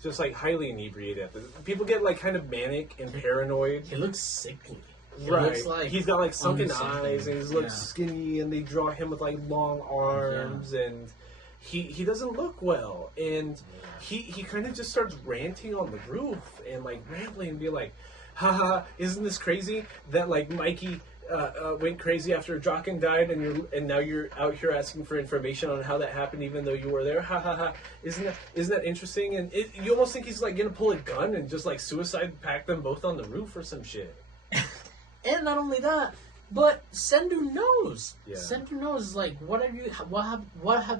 just like highly inebriated. People get like kind of manic and paranoid. He looks sickly. Right. Like he's got like sunken eyes and he looks skinny and they draw him with like long arms and he doesn't look well and he kind of just starts ranting on the roof and like rambling and be like, haha, isn't this crazy that like Mikey went crazy after Draken died and now you're out here asking for information on how that happened even though you were there, ha ha ha. Isn't that interesting? And you almost think he's like gonna pull a gun and just like suicide pack them both on the roof or some shit. And not only that, but Sendu knows. Yeah. Sendu knows, like, what have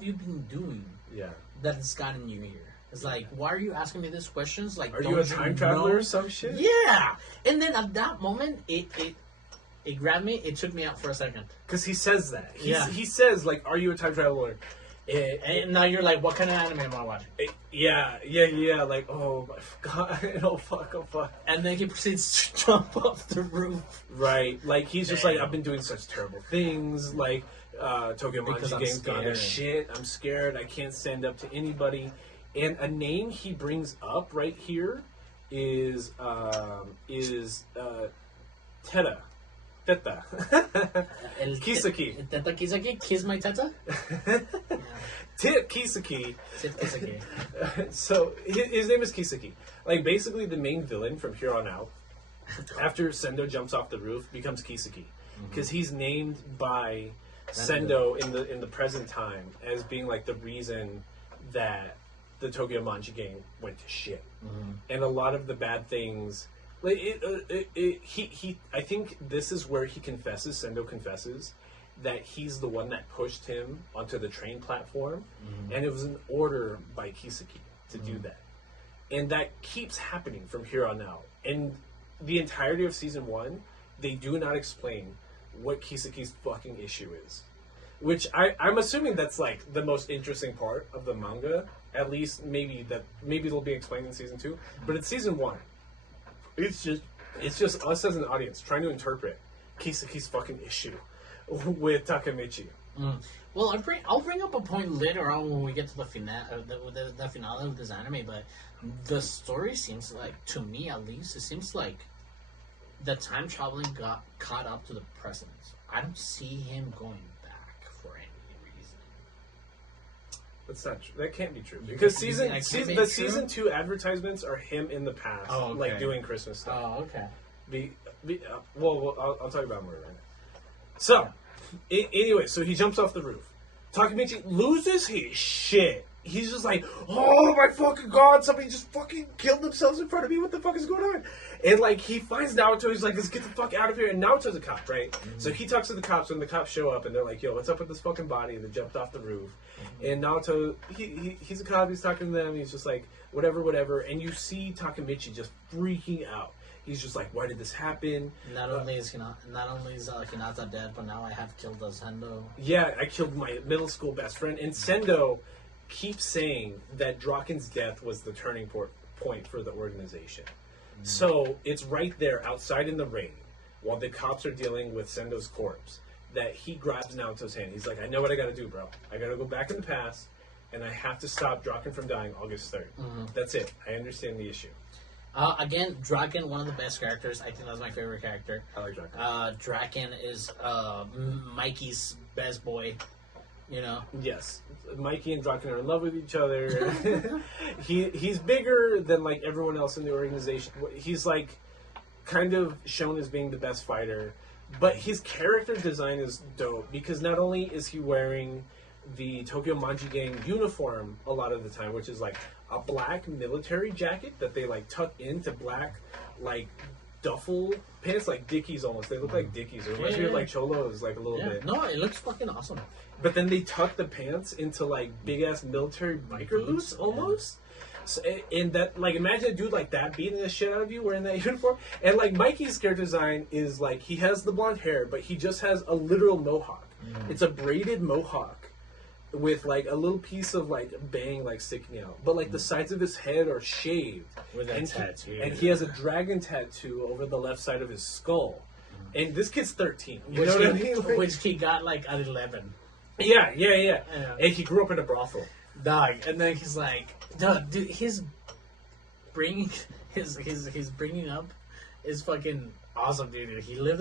you been doing? Yeah. That has gotten you here. It's like, why are you asking me these questions? Like, are you a time traveler or some shit? Yeah. And then at that moment, it grabbed me. It took me out for a second. Because he says that. He says, like, are you a time traveler? And now you're like, what kind of anime am I watching? Yeah. Like, oh my god, oh fuck. And then he proceeds to jump off the roof. Right. Like, he's just like, I've been doing such terrible things. Like, Tokyo Manji Gang's gone to shit. I'm scared. I can't stand up to anybody. And a name he brings up right here is Teta. Kisaki. Teta Kisaki? Kiss my teta? Tit Kisaki. Tit Kisaki. So, his name is Kisaki. Like, basically the main villain from here on out, after Sendo jumps off the roof, becomes Kisaki. Because he's named by Sendo in the present time as being, like, the reason that the Tokyo Manji Gang went to shit. And a lot of the bad things... Like I think this is where Sendo confesses that he's the one that pushed him onto the train platform, and it was an order by Kisaki to do that. And that keeps happening from here on out. And the entirety of season 1, they do not explain what Kisaki's fucking issue is. Which I'm assuming that's like the most interesting part of the manga. At least maybe it'll be explained in season 2. But it's season 1. It's just us as an audience trying to interpret Kisaki's fucking issue with Takemichi. Well, I'll bring up a point later on when we get to the finale of this anime, but the story seems like, to me at least, it seems like the time traveling got caught up to the present. I don't see him going back for any That's not true. That can't be true because true? season 2 advertisements are him in the past, Oh, okay. like doing Christmas stuff. Oh, okay. Well, I'll talk about more right now. So, anyway, so he jumps off the roof. Takemichi loses his shit. He's just like, oh my fucking god, somebody just fucking killed themselves in front of me. What the fuck is going on? And like, he finds Naoto. He's like, let's get the fuck out of here. And Naoto's a cop, right? Mm-hmm. So he talks to the cops when the cops show up, and they're like, yo, what's up with this fucking body that jumped off the roof? Mm-hmm. And Naoto, he's a cop. He's talking to them. He's just like, whatever. And you see Takemichi just freaking out. He's just like, why did this happen? Not only is Hinata dead, but now I have killed Sendo. Yeah, I killed my middle school best friend. And Sendo keeps saying that Draken's death was the turning point for the organization. Mm. So it's right there outside in the rain while the cops are dealing with Sendo's corpse that he grabs Naoto's hand. He's like, I know what I gotta do, bro. I gotta go back in the past and I have to stop Draken from dying August 3rd. Mm-hmm. That's it. I understand the issue. Again, Draken, one of the best characters. I think that's my favorite character. I like Draken. Draken is Mikey's best boy. You know. Yes, Mikey and Draken are in love with each other. He's bigger than like everyone else in the organization. He's like kind of shown as being the best fighter, but his character design is dope because not only is he wearing the Tokyo Manji Gang uniform a lot of the time, which is like a black military jacket that they like tuck into black like duffel pants, like Dickies almost. They look like Dickies. It reminds me of like Cholos, like a little bit. No, it looks fucking awesome. But then they tuck the pants into like big ass military biker boots almost. So, and that, like, imagine a dude like that beating the shit out of you wearing that uniform. And like Mikey's character design is like he has the blonde hair, but he just has a literal mohawk. It's a braided mohawk with like a little piece of like bang like sticking out, but like the sides of his head are shaved with that tattoo, and he has a dragon tattoo over the left side of his skull. And this kid's 13, you know what I mean? Like, which he got like at 11. Yeah. And he grew up in a brothel, dog. And then he's like, dude, his bringing up is fucking awesome, dude. He lived